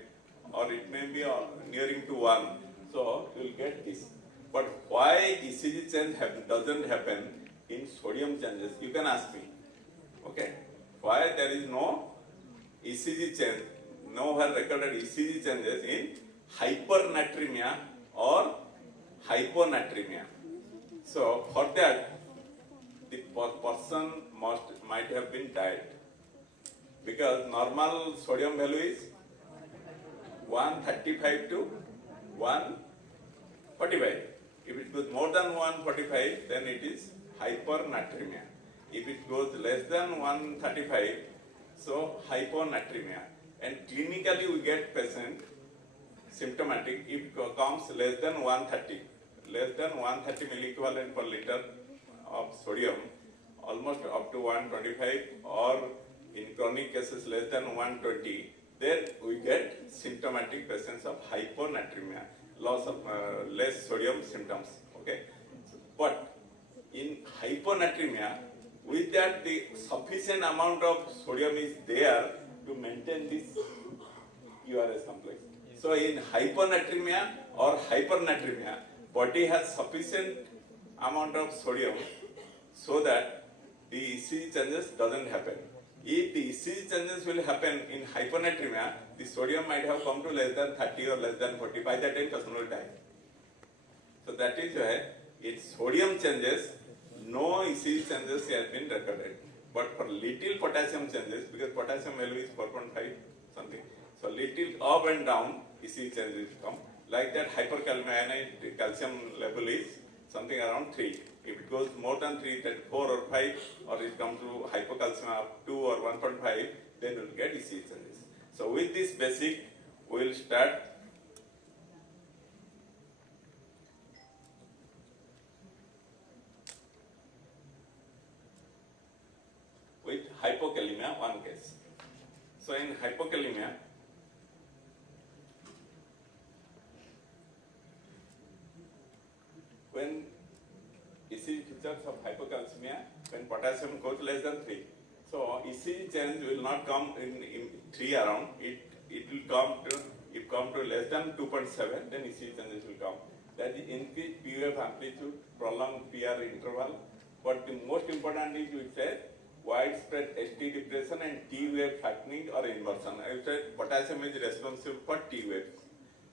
or it may be nearing to 1. So you will get this. But why ECG change doesn't happen in sodium changes? You can ask me. Okay, why there is no ECG change, nowhere recorded ECG changes in hypernatremia or hyponatremia? So for that, the person might have been died, because normal sodium value is 135 to 145. If it goes more than 145, then it is hypernatremia. If it goes less than 135, so hyponatremia. And clinically we get patient symptomatic if it comes less than 130. Less than 130 milliequivalent per liter of sodium, almost up to 125, or in chronic cases less than 120, then we get symptomatic patients of hyponatremia, loss of less sodium symptoms. Okay, but in hyponatremia, with that the sufficient amount of sodium is there to maintain this URS complex. So in hyponatremia or hypernatremia, body has sufficient amount of sodium so that the ECG changes doesn't happen. If the ECG changes will happen in hyponatremia, the sodium might have come to less than 30 or less than 40. By that time, person will die. So that is why its sodium changes no ECG changes has been recorded. But for little potassium changes, because potassium value is 4.5 something, so little up and down ECG changes come. Like that, hypercalcemic calcium level is something around 3. If it goes more than 3, then 4 or 5, or it comes to hypocalcemia of 2 or 1.5, then you will get ECG changes. So with this basic, we will start. With hypokalemia, one case. So in hypokalemia, when ECG features of hypocalcemia, when potassium goes less than 3. So ECG change will not come in 3 around, it will come to less than 2.7, then ECG changes will come. That is increased PUF amplitude, prolonged PR interval. But the most important is we said widespread ST depression and T wave flattening or inversion. I said potassium is responsible for T waves.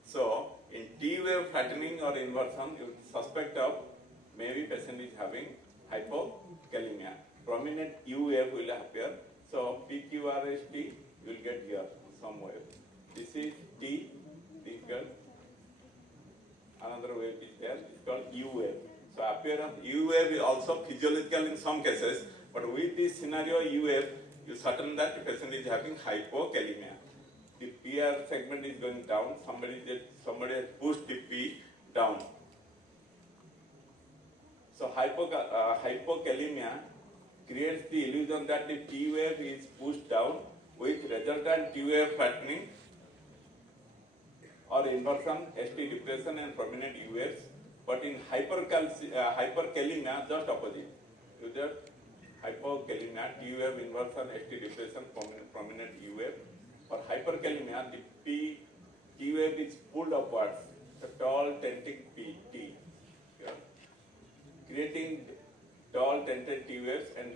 So in T wave flattening or inversion, you suspect of maybe patient is having hypokalemia. Prominent U wave will appear. So PQRST you will get here somewhere. This is T, this is another wave is there. It's called U wave. So appearance U wave is also physiological in some cases, but with this scenario U wave, you certain that the patient is having hypokalemia. The PR segment is going down. Somebody has pushed the P down. So hypokalemia creates the illusion that the T wave is pushed down with resultant T wave flattening or inversion, ST depression and prominent U waves. But in hyperkalemia, just opposite. You just hypokalemia, T wave inversion, ST depression, prominent U wave. For hyperkalemia, the T wave is pulled upwards, the tall tenting T, yeah, creating tall tented T waves and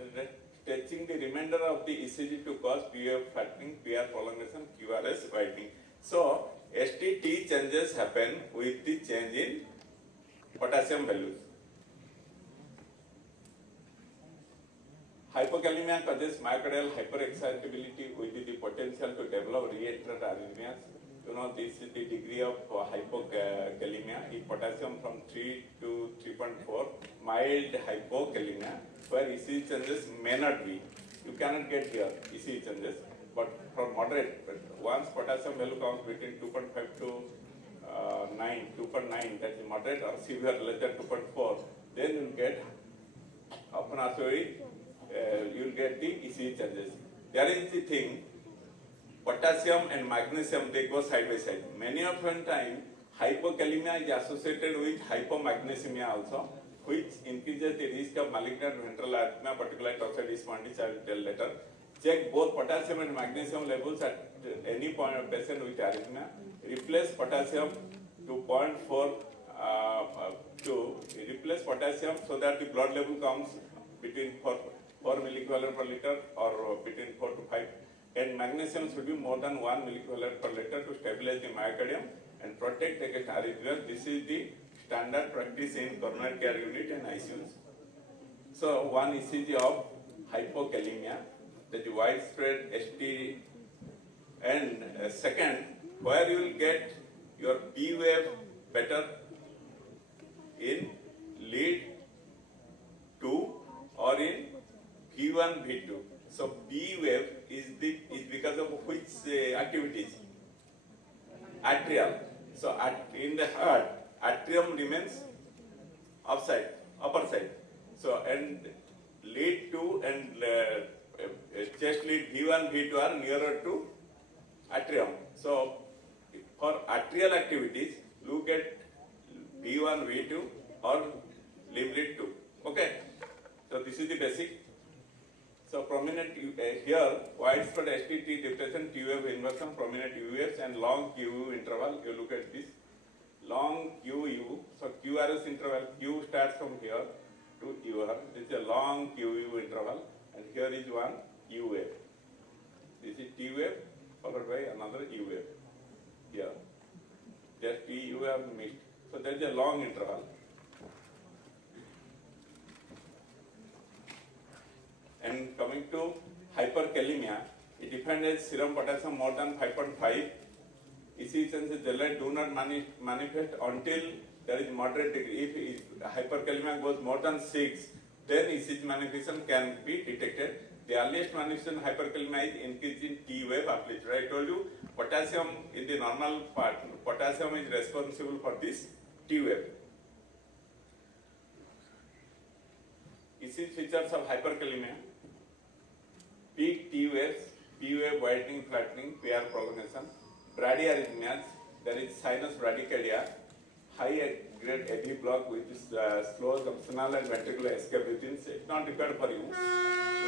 stretching the remainder of the ECG to cause PF flattening, PR prolongation, QRS widening. So ST-T changes happen with the change in potassium values. Hypokalemia causes myocardial hyperexcitability with the potential to develop reentrant arrhythmias. You know, this is the degree of hypokalemia. If potassium from 3 to 3.4, mild hypokalemia, where ECG changes may not be. You cannot get here ECG changes, but for moderate, once potassium value comes between 2.5 to 2.9, that is moderate or severe less than 2.4, then you will get often also you will get the ECG changes. There is the thing, potassium and magnesium, they go side by side. Many of the time, hypokalemia is associated with hypomagnesemia also, which increases the risk of malignant ventral arrhythmia, particularly torsades spondylitis, I will tell later. Check both potassium and magnesium levels at any point of patient with arrhythmia. Replace potassium to 0.4 to replace potassium so that the blood level comes between 4 milliequivalent per liter or between 4 to 5. And magnesium should be more than 1 milliequivalent per liter to stabilize the myocardium and protect against arrhythmia. This is the standard practice in coronary care unit and ICUs. So one ECG of hypokalemia, that is widespread ST, and second, where you will get your P wave better in lead 2 or in V1, V2. So P wave is because of which activities? Atrial. So in the heart, atrium remains upper side. So and lead 2 and chest lead V1, V2 are nearer to atrium. So for atrial activities, look at V1, V2 or limb lead 2. Okay. So this is the basic. So prominent here, widespread ST-T depression, T wave inversion, prominent U waves and long QU interval. You look at this. Long QU, so QRS interval, Q starts from here to UR. This is a long QU interval and here is one U wave. This is T wave followed by another U wave. Here. Just T, U have mixed. So there is a long interval. And coming to hyperkalemia, it defined as serum potassium more than 5.5. ECG changes generally do not manifest until there is moderate degree. If hyperkalemia goes more than 6, then ECG manifestation can be detected. The earliest manifestation hyperkalemia is increase in T wave amplitude. I told you potassium in the normal part, potassium is responsible for this T wave. ECG features of hyperkalemia: peak T waves, P wave widening, flattening, PR prolongation, bradyarrhythmias, there is sinus bradycardia, high grade AV block with slow junctional and ventricular escape within. It's not required for you.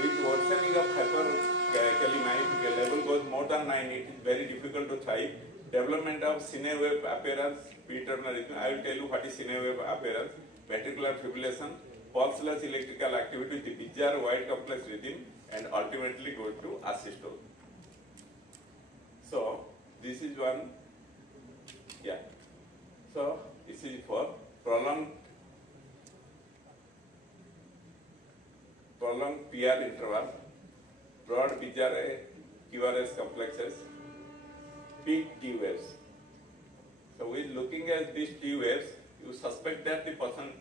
With worsening of hyperkalemia, if the level goes more than 9, it is very difficult to thrive. Development of sine wave appearance, preterminal rhythm. I will tell you what is sine wave appearance. Ventricular fibrillation, pulseless electrical activity with the bizarre wide complex rhythm, and ultimately go to asystole. So this is one, yeah. So this is for prolonged PR interval, broad bizarre QRS complexes, peak T waves. So with looking at these T waves, you suspect that the person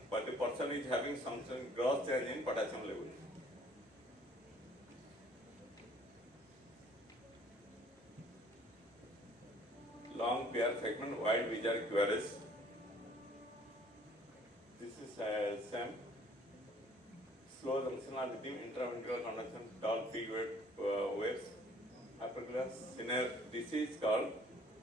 is having some gross change in potassium level. Long PR segment, wide bizarre QRS. This is SAM. Slow junctional rhythm, intraventricular conduction, tall peak waves. Hyperkalemia. This is called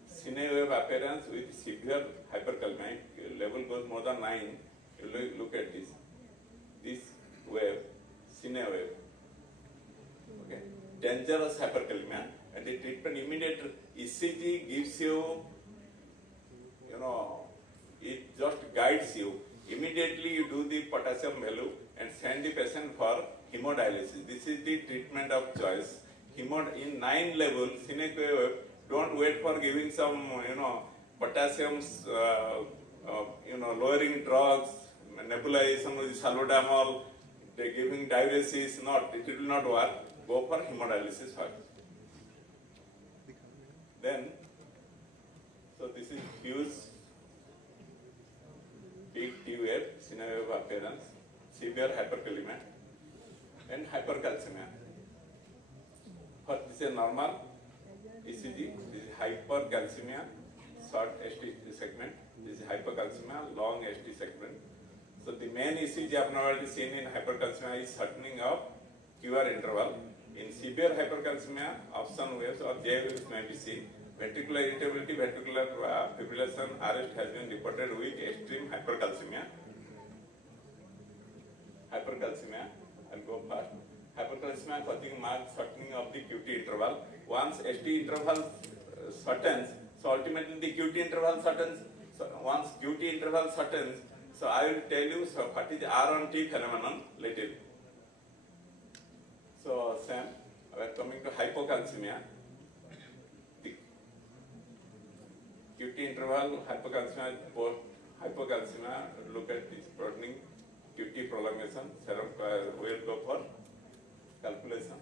sine wave appearance with severe hyperkalemia. Level goes more than 9. You look at this. This wave, sine wave. Okay. Dangerous hyperkalemia. And the treatment immediate ECG gives you, it just guides you. Immediately you do the potassium value and send the patient for hemodialysis. This is the treatment of choice. In 9 level, sine wave, don't wait for giving some, potassium, lowering drugs, nebulization with salbutamol, they're giving diuresis, it will not work. Go for hemodialysis first. Then, so this is huge peak T wave, sine wave appearance, severe hyperkalemia, and hypercalcemia. First, this is normal ECG, this is hypercalcemia, short ST segment, this is hypercalcemia, long ST segment. So the main ECG abnormality seen in hypercalcemia is shortening of QR interval. In severe hypercalcemia, option waves or J waves may be seen. Ventricular irritability, ventricular fibrillation, arrest has been reported with extreme hypercalcemia. I'll go fast. Hypercalcemia causing marked shortening of the QT interval. Once ST interval shortens, so ultimately the QT interval shortens. So once QT interval shortens, so I will tell you what is R on T phenomenon later. So Sam, we are coming to hypocalcemia. The QT interval, hypocalcemia, look at this broadening, QT prolongation, serum will go for calculation.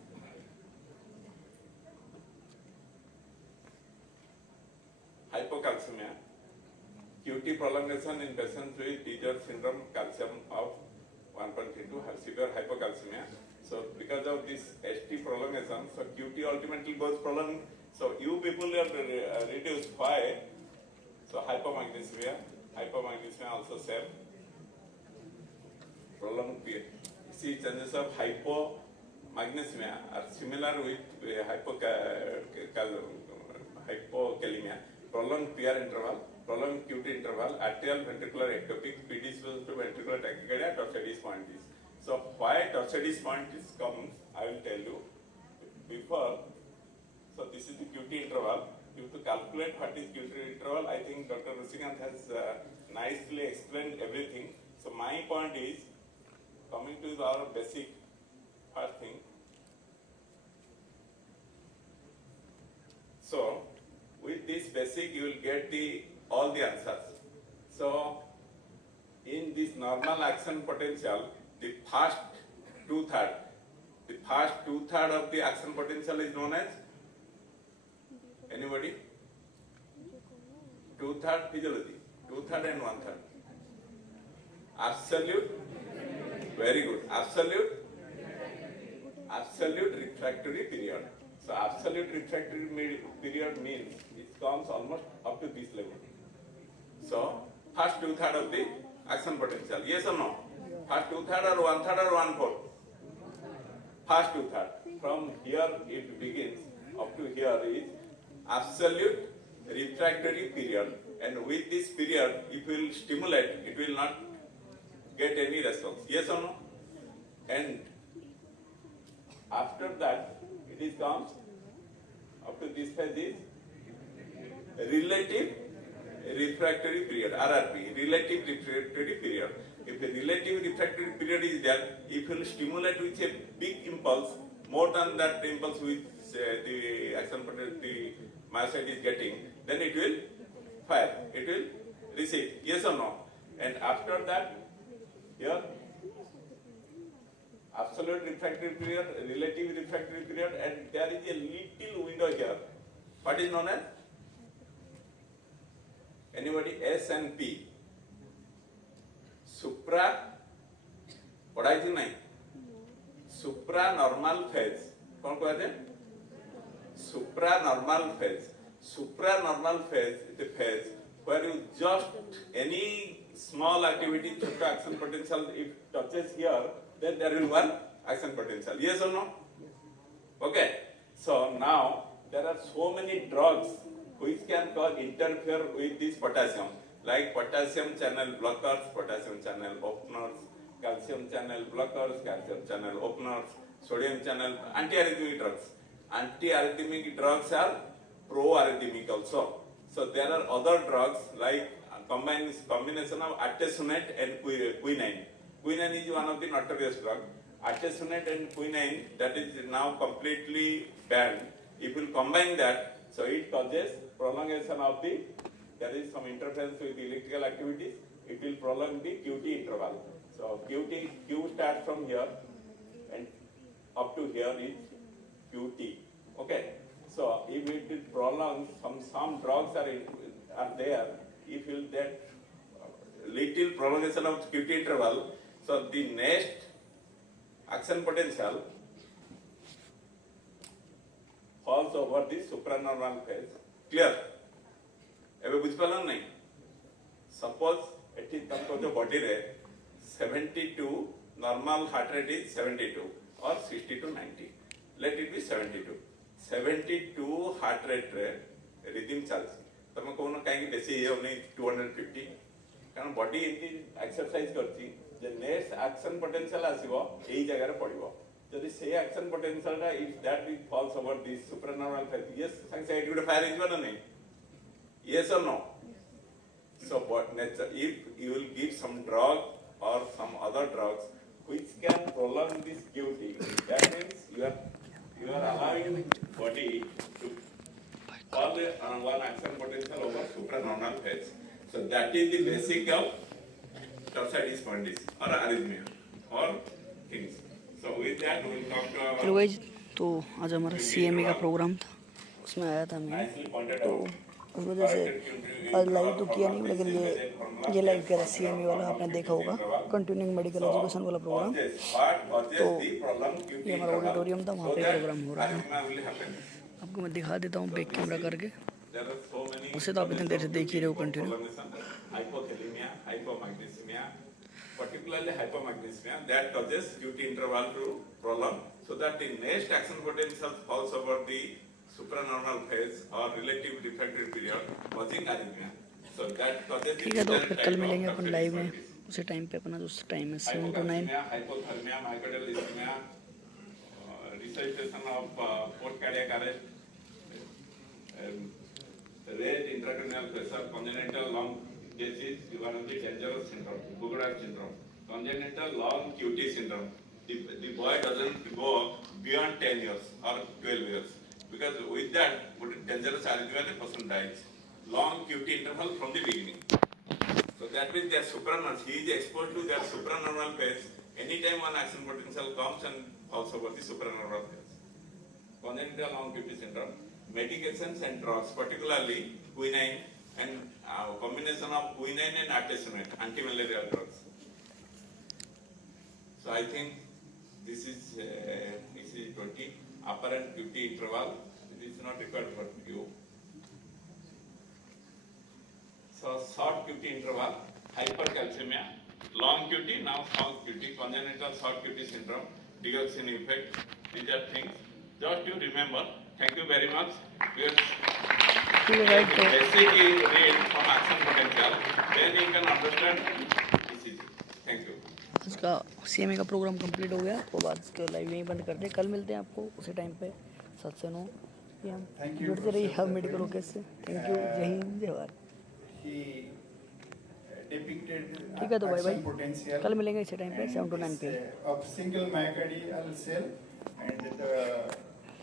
Hypocalcemia, QT prolongation in patients with Diger syndrome, calcium of 1.32 have severe hypocalcemia. So because of this ST prolongation, so QT ultimately goes prolonged. So you people are reduced. Why? So hypomagnesemia also same. Prolonged period. See, changes of hypomagnesemia are similar with hypokalemia. Prolonged PR interval, prolonged QT interval, atrial ventricular ectopic, predisposition to ventricular tachycardia, Torsades pontis. So why Torsades pontis comes, I will tell you before. So this is the QT interval. You have to calculate what is QT interval. I think Dr. Rusikanth has nicely explained everything. So my point is, coming to our basic first thing. So with this basic, you will get all the answers. So in this normal action potential, the first first 2/3 of the action potential is known as, anybody? 2/3 physiology, 2/3 and 1/3. Absolute, very good. Absolute refractory period. So absolute refractory period means it comes almost up to this level. So first 2/3 of the action potential. Yes or no? First 2/3 or 1/3 or 1/4? First 2/3. From here it begins up to here is absolute refractory period, and with this period if you will stimulate, it will not get any response. Yes or no? And after that it is comes up to this phase is relative refractory period, RRP, relative refractory period. If a relative refractory period is there, if you stimulate with a big impulse, more than that impulse which the action potential, the myocyte is getting, then it will fire, it will receive. Yes or no? And after that, here, absolute refractory period, relative refractory period, and there is a little window here. What is known as? Anybody? S and P. Supra, what is the name? Supranormal phase. कौन कहते हैं? Supranormal phase. Supranormal phase is the phase where you just any small activity, छोटा action potential, if touches here, then there will be one action potential. Yes or no? Okay. So now there are so many drugs which can interfere with this potassium, like potassium channel blockers, potassium channel openers, calcium channel blockers, calcium channel openers, sodium channel antiarrhythmic drugs. Antiarrhythmic drugs are pro-arrhythmic also. So there are other drugs like combination of artesunate and quinine. Quinine is one of the notorious drugs. Artesunate and quinine, that is now completely banned. If you combine that, so it causes prolongation of the, there is some interference with electrical activities, it will prolong the QT interval. So Q starts from here and up to here is QT. Okay. So if it is prolonged, some drugs are there. If you get little prolongation of QT interval, so the next action potential falls over the supranormal phase. Clear? एबे बुझ पालन नहीं. Suppose eighty तमको जो body रे 72 normal heart rate is 72 or 60 to 90. Let it be 72. 72 heart rate रे rhythm चलसी. तम को ना कहीं बेसी ये होने 250. कारण body इनकी exercise करती. The next action potential आसीबो एई जगह रे पड़िबो. यदि से action potential टा if that it falls over this supranormal phase, yes, सांग से it fire is ना नहीं. Yes or no? So what nature, if you will give some drug or some other drugs which can prolong this QT, that means you are allowing body to fall on one action potential over supranormal phase. So that is the basic of torsades spondylosis or arrhythmia or things. So with that we will come to our hello guys, तो आज हमारा CME का programme था, उसमें आया था मैं, तो उस वजह से आज लाइव तो किया नहीं, लेकिन ये लाइव किया था CME वाला, आपने देखा होगा कंटिन्यूइंग मेडिकल एजुकेशन वाला प्रोग्राम। तो ये हमारा ऑडिटोरियम था, वहाँ पे प्रोग्राम हो रहा है। आपको मैं दिखा देता हूँ बैक कैमरा करके, उसे तो आप इतनी देर से देख ही रहे हो continue. Particularly hypomagnesemia, that causes QT interval to prolong, so that the next action potential falls over the supranormal phase or relative refractory period, causing arrhythmia. So that causes. ठीक है, तो फिर कल मिलेंगे अपन लाइव में उसी टाइम पे, अपना जो टाइम है 7 to 9। Hypothermia, myocardial ischemia, resuscitation of post cardiac arrest, raised intracranial pressure, congenital lung disease, one of the dangerous syndrome, Bugodak syndrome, congenital long QT syndrome. The boy doesn't go beyond 10 years or 12 years, because with that dangerous arrhythmia, the person dies. Long QT interval from the beginning. So that means their supranormal, he is exposed to their supranormal phase. Anytime one action potential comes and also for the supranormal cells. Congenital long QT syndrome, medications and drugs, particularly quinine and combination of quinine and artesunate, anti-malarial drugs. So I think this is 20 apparent QT interval. It is not required for you. So short QT interval, hypercalcemia, long QT, now short QT, congenital short QT syndrome, dioxin effect. These are things just you remember. Thank you very much. Basically read from action potential, then you can understand ECG. Thank you. इसका CMA का programme complete हो गया तो बाद इसके live यहीं बंद करते हैं। कल मिलते हैं आपको उसी टाइम पे 7 से 9 PM जुड़ते रहिए हब मेडिकल ओके से। थैंक यू, जय हिंद, जय भारत। ठीक है तो बाय बाय, कल मिलेंगे इसी टाइम पे 7 to 9 PM of single myocardial cell and the